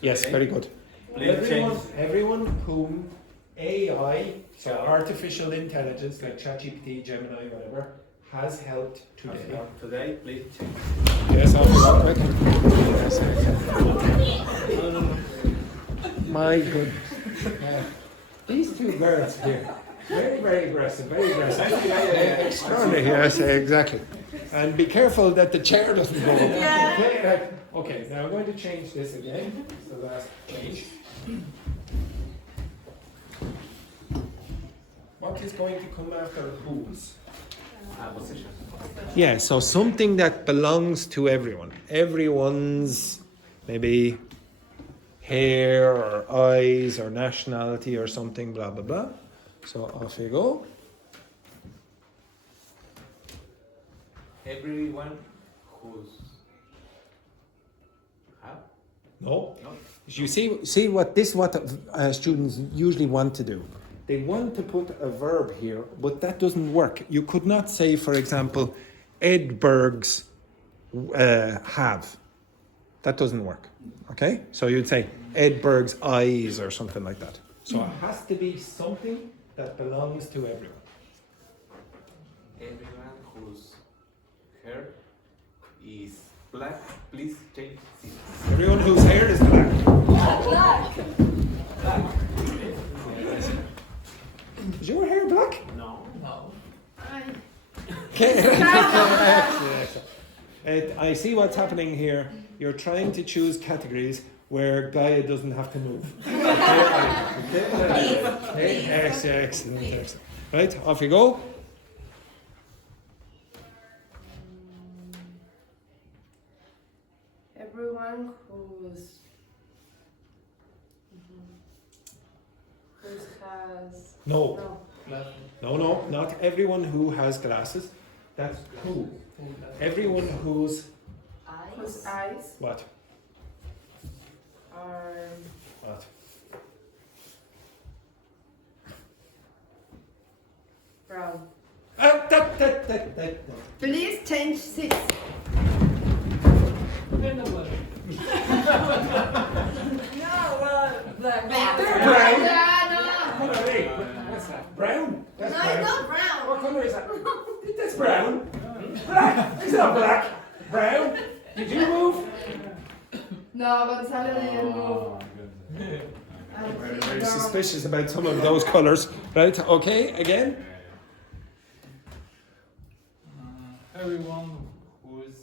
Yes, today, very good. Please change. Everyone whom AI, so artificial intelligence like ChatGPT, Gemini, whatever, has helped today. Today, please change. Yes, I'll be quick. Yes. My goodness. These two girls here, very, very aggressive, very aggressive. Extraordinary, yes, exactly. And be careful that the chair doesn't go. Yeah. Okay, now I'm going to change this again. It's the last change. What is going to come after whose? Position. Yeah, so something that belongs to everyone. Everyone's maybe hair or eyes or nationality or something, blah, blah, blah. So off you go. Everyone who's have? No. You see what students usually want to do. They want to put a verb here, but that doesn't work. You could not say, for example, Edberg's have. That doesn't work. Okay? So you'd say Edberg's eyes or something like that. So it has to be something that belongs to everyone. Everyone whose hair is black, please change seats. Everyone whose hair is black. Black. Is your hair black? No. Okay. I see what's happening here. You're trying to choose categories where Gaia doesn't have to move. Okay. Excellent. Right, off you go. Everyone has No, not everyone who has glasses. That's who. Everyone whose eyes what? are What? brown. Please change seats. No, well, black. They're brown. Yeah, no. Hey, what's that? Brown? That's No, brown. it's not brown. What color is that? That's brown. Black. It's not black. Brown. Did you move? No, Gonzalo didn't move. Very, very suspicious about some of those colors. Right? Okay. Again. Everyone who's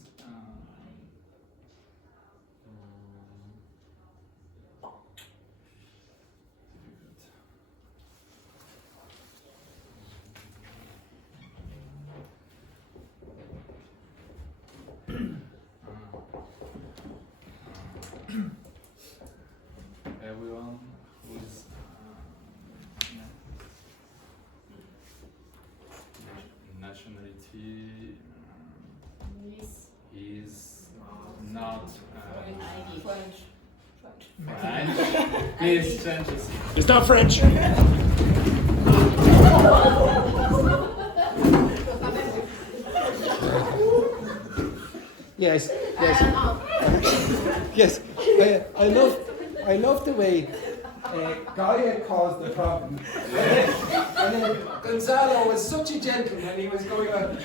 Please change the seat. It's not French. Yes, yes, yes. I love the way Gaia caused the problem. And then Gonzalo was such a gentleman, he was going on.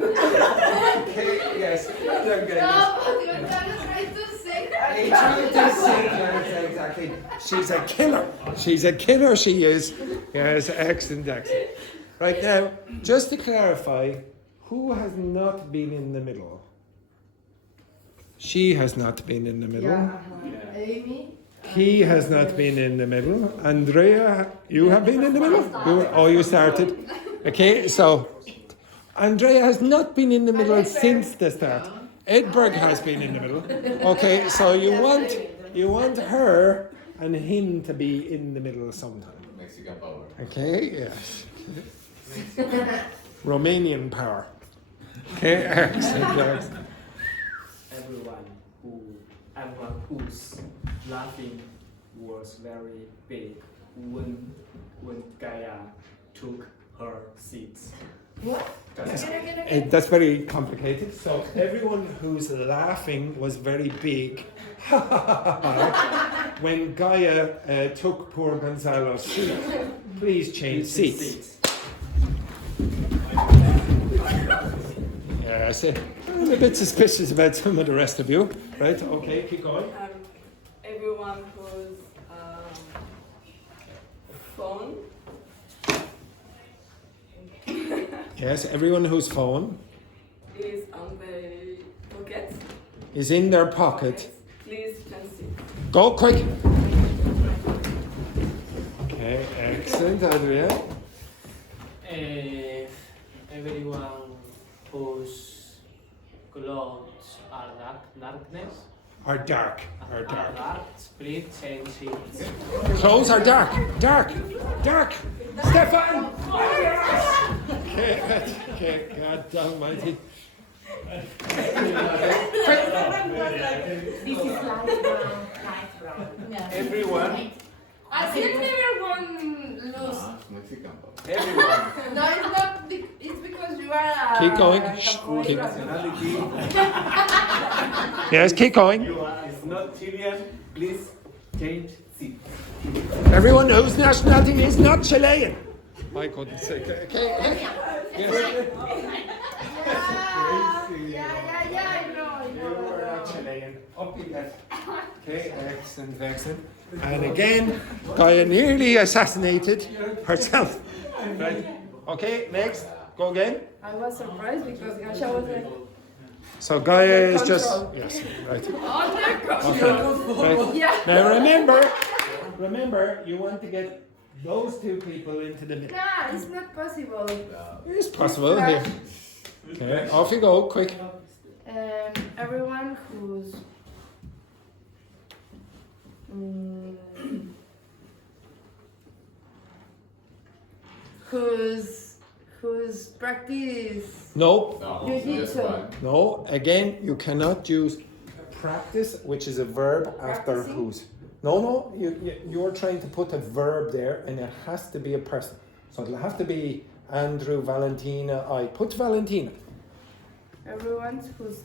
Okay, yes. I'm getting He tried to sing, yes, exactly. She's a killer. She's a killer, she is. Yes, excellent, excellent. Right now, just to clarify, who has not been in the middle? She has not been in the middle. Amy. He has not been in the middle. Andrea, you have been in the middle? You started. Okay, so Andrea has not been in the middle since the start. Edberg has been in the middle. Okay, so you want her and him to be in the middle sometime. Mexican power. Okay, yes. Romanian power. Okay, excellent. Everyone who's laughing was very big when Gaia took her seats. What? Yes. That's very complicated. So everyone who's laughing was very big when Gaia took poor Gonzalo's seat. Please change seats. Yes, I'm a bit suspicious about some of the rest of you. Right, okay, keep going. Everyone whose phone. Yes, everyone whose phone Is on the pocket. is in their pocket. Please change seat. Go quick. Okay, excellent, Adria. Everyone whose clothes are darkness. Are dark. Please change seats. Clothes are dark. Stefan! Okay, God almighty. This is light brown. Everyone. I think everyone lose. Mexican power. Everyone. No, it's not. It's because you are. Keep going. Keep. Yes, keep going. It's not Chilean. Please change seat. Everyone whose nationality is not Chilean. I couldn't say. Okay. Yes. Yeah, I know. You are not Chilean. Up you get. Okay, excellent. And again, Gaia nearly assassinated herself. Right. Okay, next. Go again. I was surprised because Gasha was like. So Gaia is just yes, right. Right. Yeah. Now remember, you want to get those two people into the middle. Nah, it's not possible. It's possible here. Okay, off you go, quick. Everyone who's who's practice. No, You did Just so. one. no. Again, you cannot use practice, which is a verb after Practicing? whose. No. You're trying to put a verb there, and it has to be a person. So it'll have to be Andrew, Valentina. I put Valentina. Everyone who's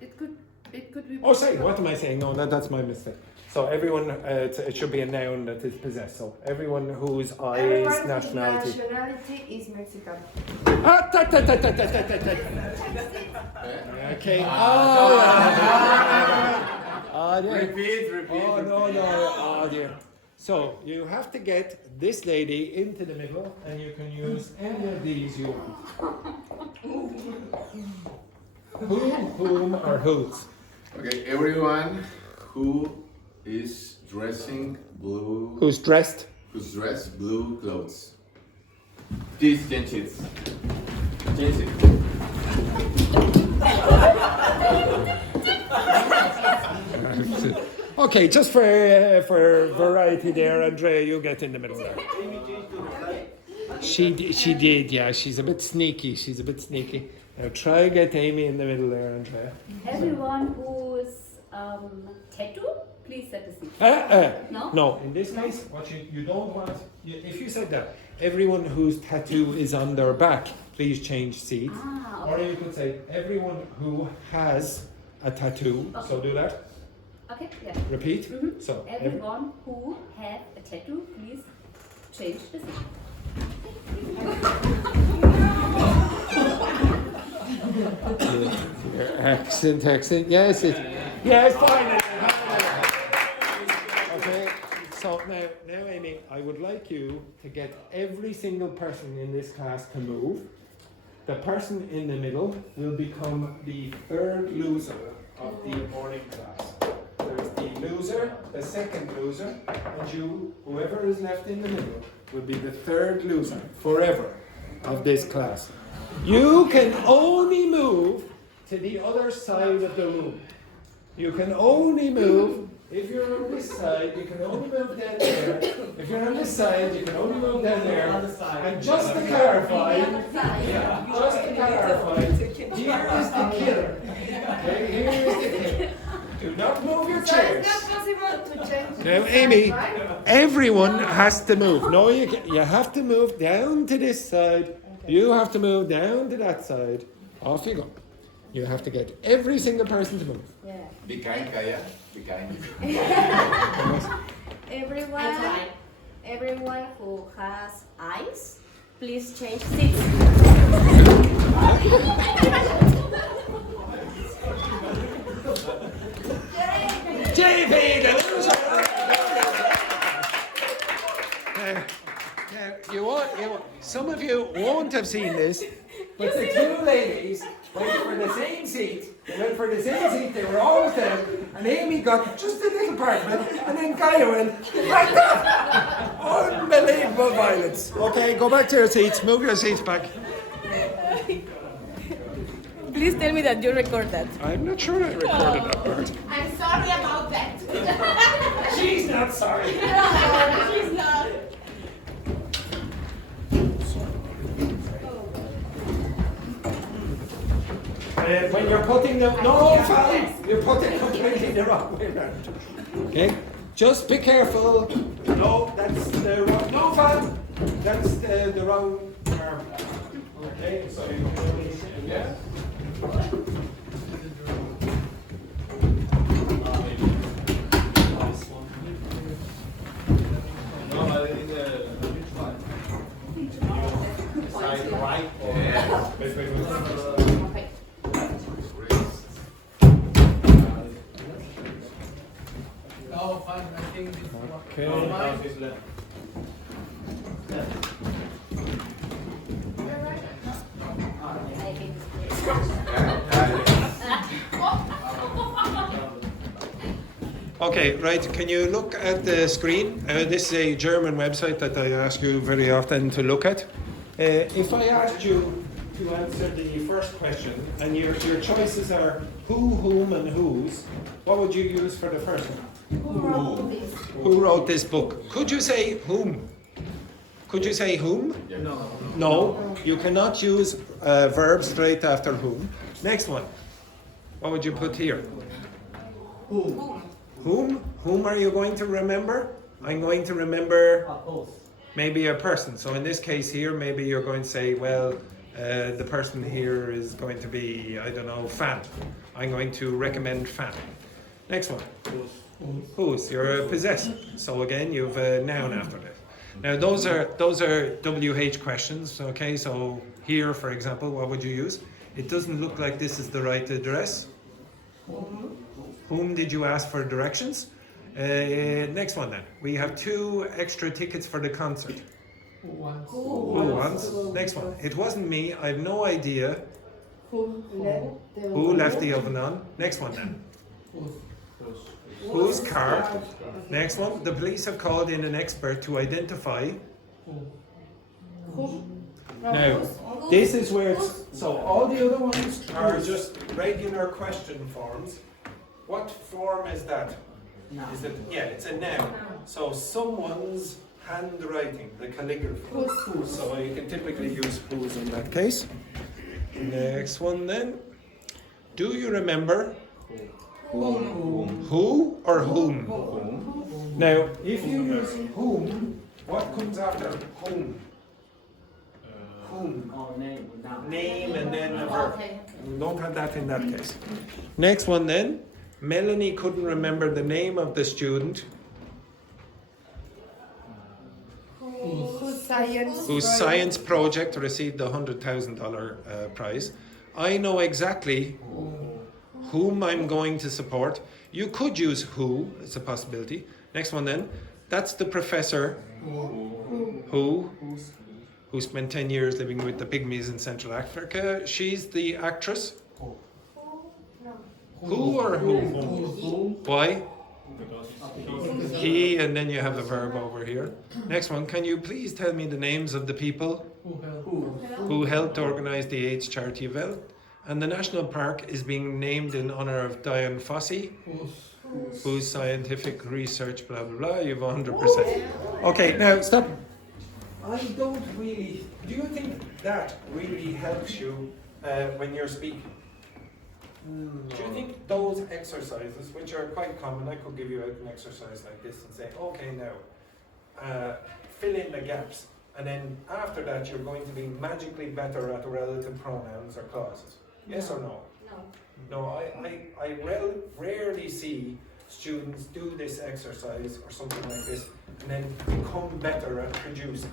it could be. Oh, sorry. What am I saying? No, that's my mistake. So everyone, it should be a noun that is possessed. So everyone whose Everyone eyes whose nationality. nationality is Mexican. Ah, Okay. Oh, dear. Repeat. Oh, no. Oh, dear. So you have to get this lady into the middle, and you can use any of these you want. Who, whom, or whose? Okay, everyone who is dressing blue. Who's dressed? Who's dressed blue clothes. Please change it. Change it. Okay, just for variety there, Andrea, you get in the middle there. She did, yeah. She's a bit sneaky. Now try get Amy in the middle there, Andrea. Everyone who's tattoo please set the seat. No? No, in this case, what you don't want, if you said that, everyone whose tattoo is on their back, please change seats. Ah, Or okay. you could say, everyone who has a tattoo, so do that. Okay, yeah. Repeat. Mhm. So, Everyone who have a tattoo, please change the seat. accent. Yes, yes, fine. Okay, so now, Amy, I would like you to get every single person in this class to move. The person in the middle will become the third loser of the morning class. There's the loser, the second loser, and you, whoever is left in the middle, will be the third loser forever of this class. You can only move to the other side of the room. You can only move, if you're on this side, you can only move down there. If you're on this side, you can only move down there. And just to clarify, here is the killer. Okay, here is the killer. Do not move your chairs. It's not possible to change. Now, Amy, everyone has to move. No, you have to move down to this side. You have to move down to that side. Off you go. You have to get every single person to move. Yeah. Be kind, Gaia. Be kind. Everyone who has eyes, please change seats. JP, the loser! Some of you won't have seen this, but the two ladies went for the same seat. They went for the same seat, they were always there, and Amy got just a little part of it, and then Gaia went like that! Unbelievable violence. Okay, go back to your seats, move your seats back. Please tell me that you record that. I'm not sure I recorded that part. I'm sorry about that. She's not sorry. No, she's not. When you're putting the you're putting completely the wrong way around. Okay, just be careful. No, that's the wrong. No, fan. That's the wrong arm. Okay, so you can only yeah. Side right or No, fine. I think this Okay. is left. Okay, right. Can you look at the screen? This is a German website that I ask you very often to look at. If I asked you to answer the first question, and your choices are who, whom, and whose, what would you use for the first one? Who wrote this book? Could you say whom? Could you say whom? No. No, you cannot use a verb straight after whom. Next one. What would you put here? Who? Whom? Whom are you going to remember? I'm going to remember Both. maybe a person. So in this case here, maybe you're going to say, well, the person here is going to be, I don't know, Fan. I'm going to recommend Fan. Next one. Whose? You're a possessor. So again, you've a noun after that. Now those are WH questions. Okay, so here, for example, what would you use? It doesn't look like this is the right address. Whom did you ask for directions? Next one then. We have 2 extra tickets for the concert. Who wants? Who wants? Next one. It wasn't me. I have no idea who left the oven on. Next one then. Whose car? Next one. The police have called in an expert to identify. Now, this is where it's, so all the other ones are just regular question forms. What form is that? Is it? Yeah, it's a noun. So someone's handwriting, the calligraphy. So you can typically use whose in that case. Next one then. Do you remember Who or whom? Now, if you use whom, what comes after whom? Whom? Oh, name, noun. Name and then a verb. Okay. We don't have that in that case. Next one then. Melanie couldn't remember the name of the student whose science project received the $100,000 prize. I know exactly whom I'm going to support. You could use who, it's a possibility. Next one then. That's the professor who spent 10 years living with the pygmies in Central Africa. She's the actress. Who or whom? Why? He, and then you have a verb over here. Next one. Can you please tell me the names of the people who helped organize the AIDS charity event? And the national park is being named in honor of Diane Fossey, whose scientific research, blah, blah, blah. You've 100%. Okay, now stop. I don't really. Do you think that really helps you when you're speaking? Do you think those exercises, which are quite common, I could give you an exercise like this and say, okay, now fill in the gaps, and then after that you're going to be magically better at relative pronouns or clauses? Yes or no? No, I rarely see students do this exercise or something like this and then become better at producing.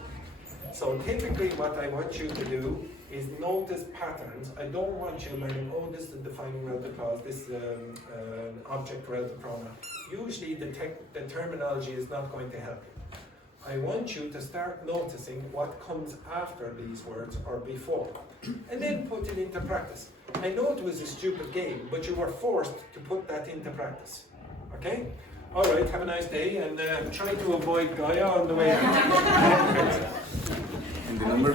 So typically what I want you to do is notice patterns. I don't want you learning, oh, this is a defining relative clause, this is an object relative pronoun. Usually the terminology is not going to help you. I want you to start noticing what comes after these words or before, and then put it into practice. I know it was a stupid game, but you were forced to put that into practice. Okay? All right, have a nice day, and try to avoid Gaia on the way out. And the number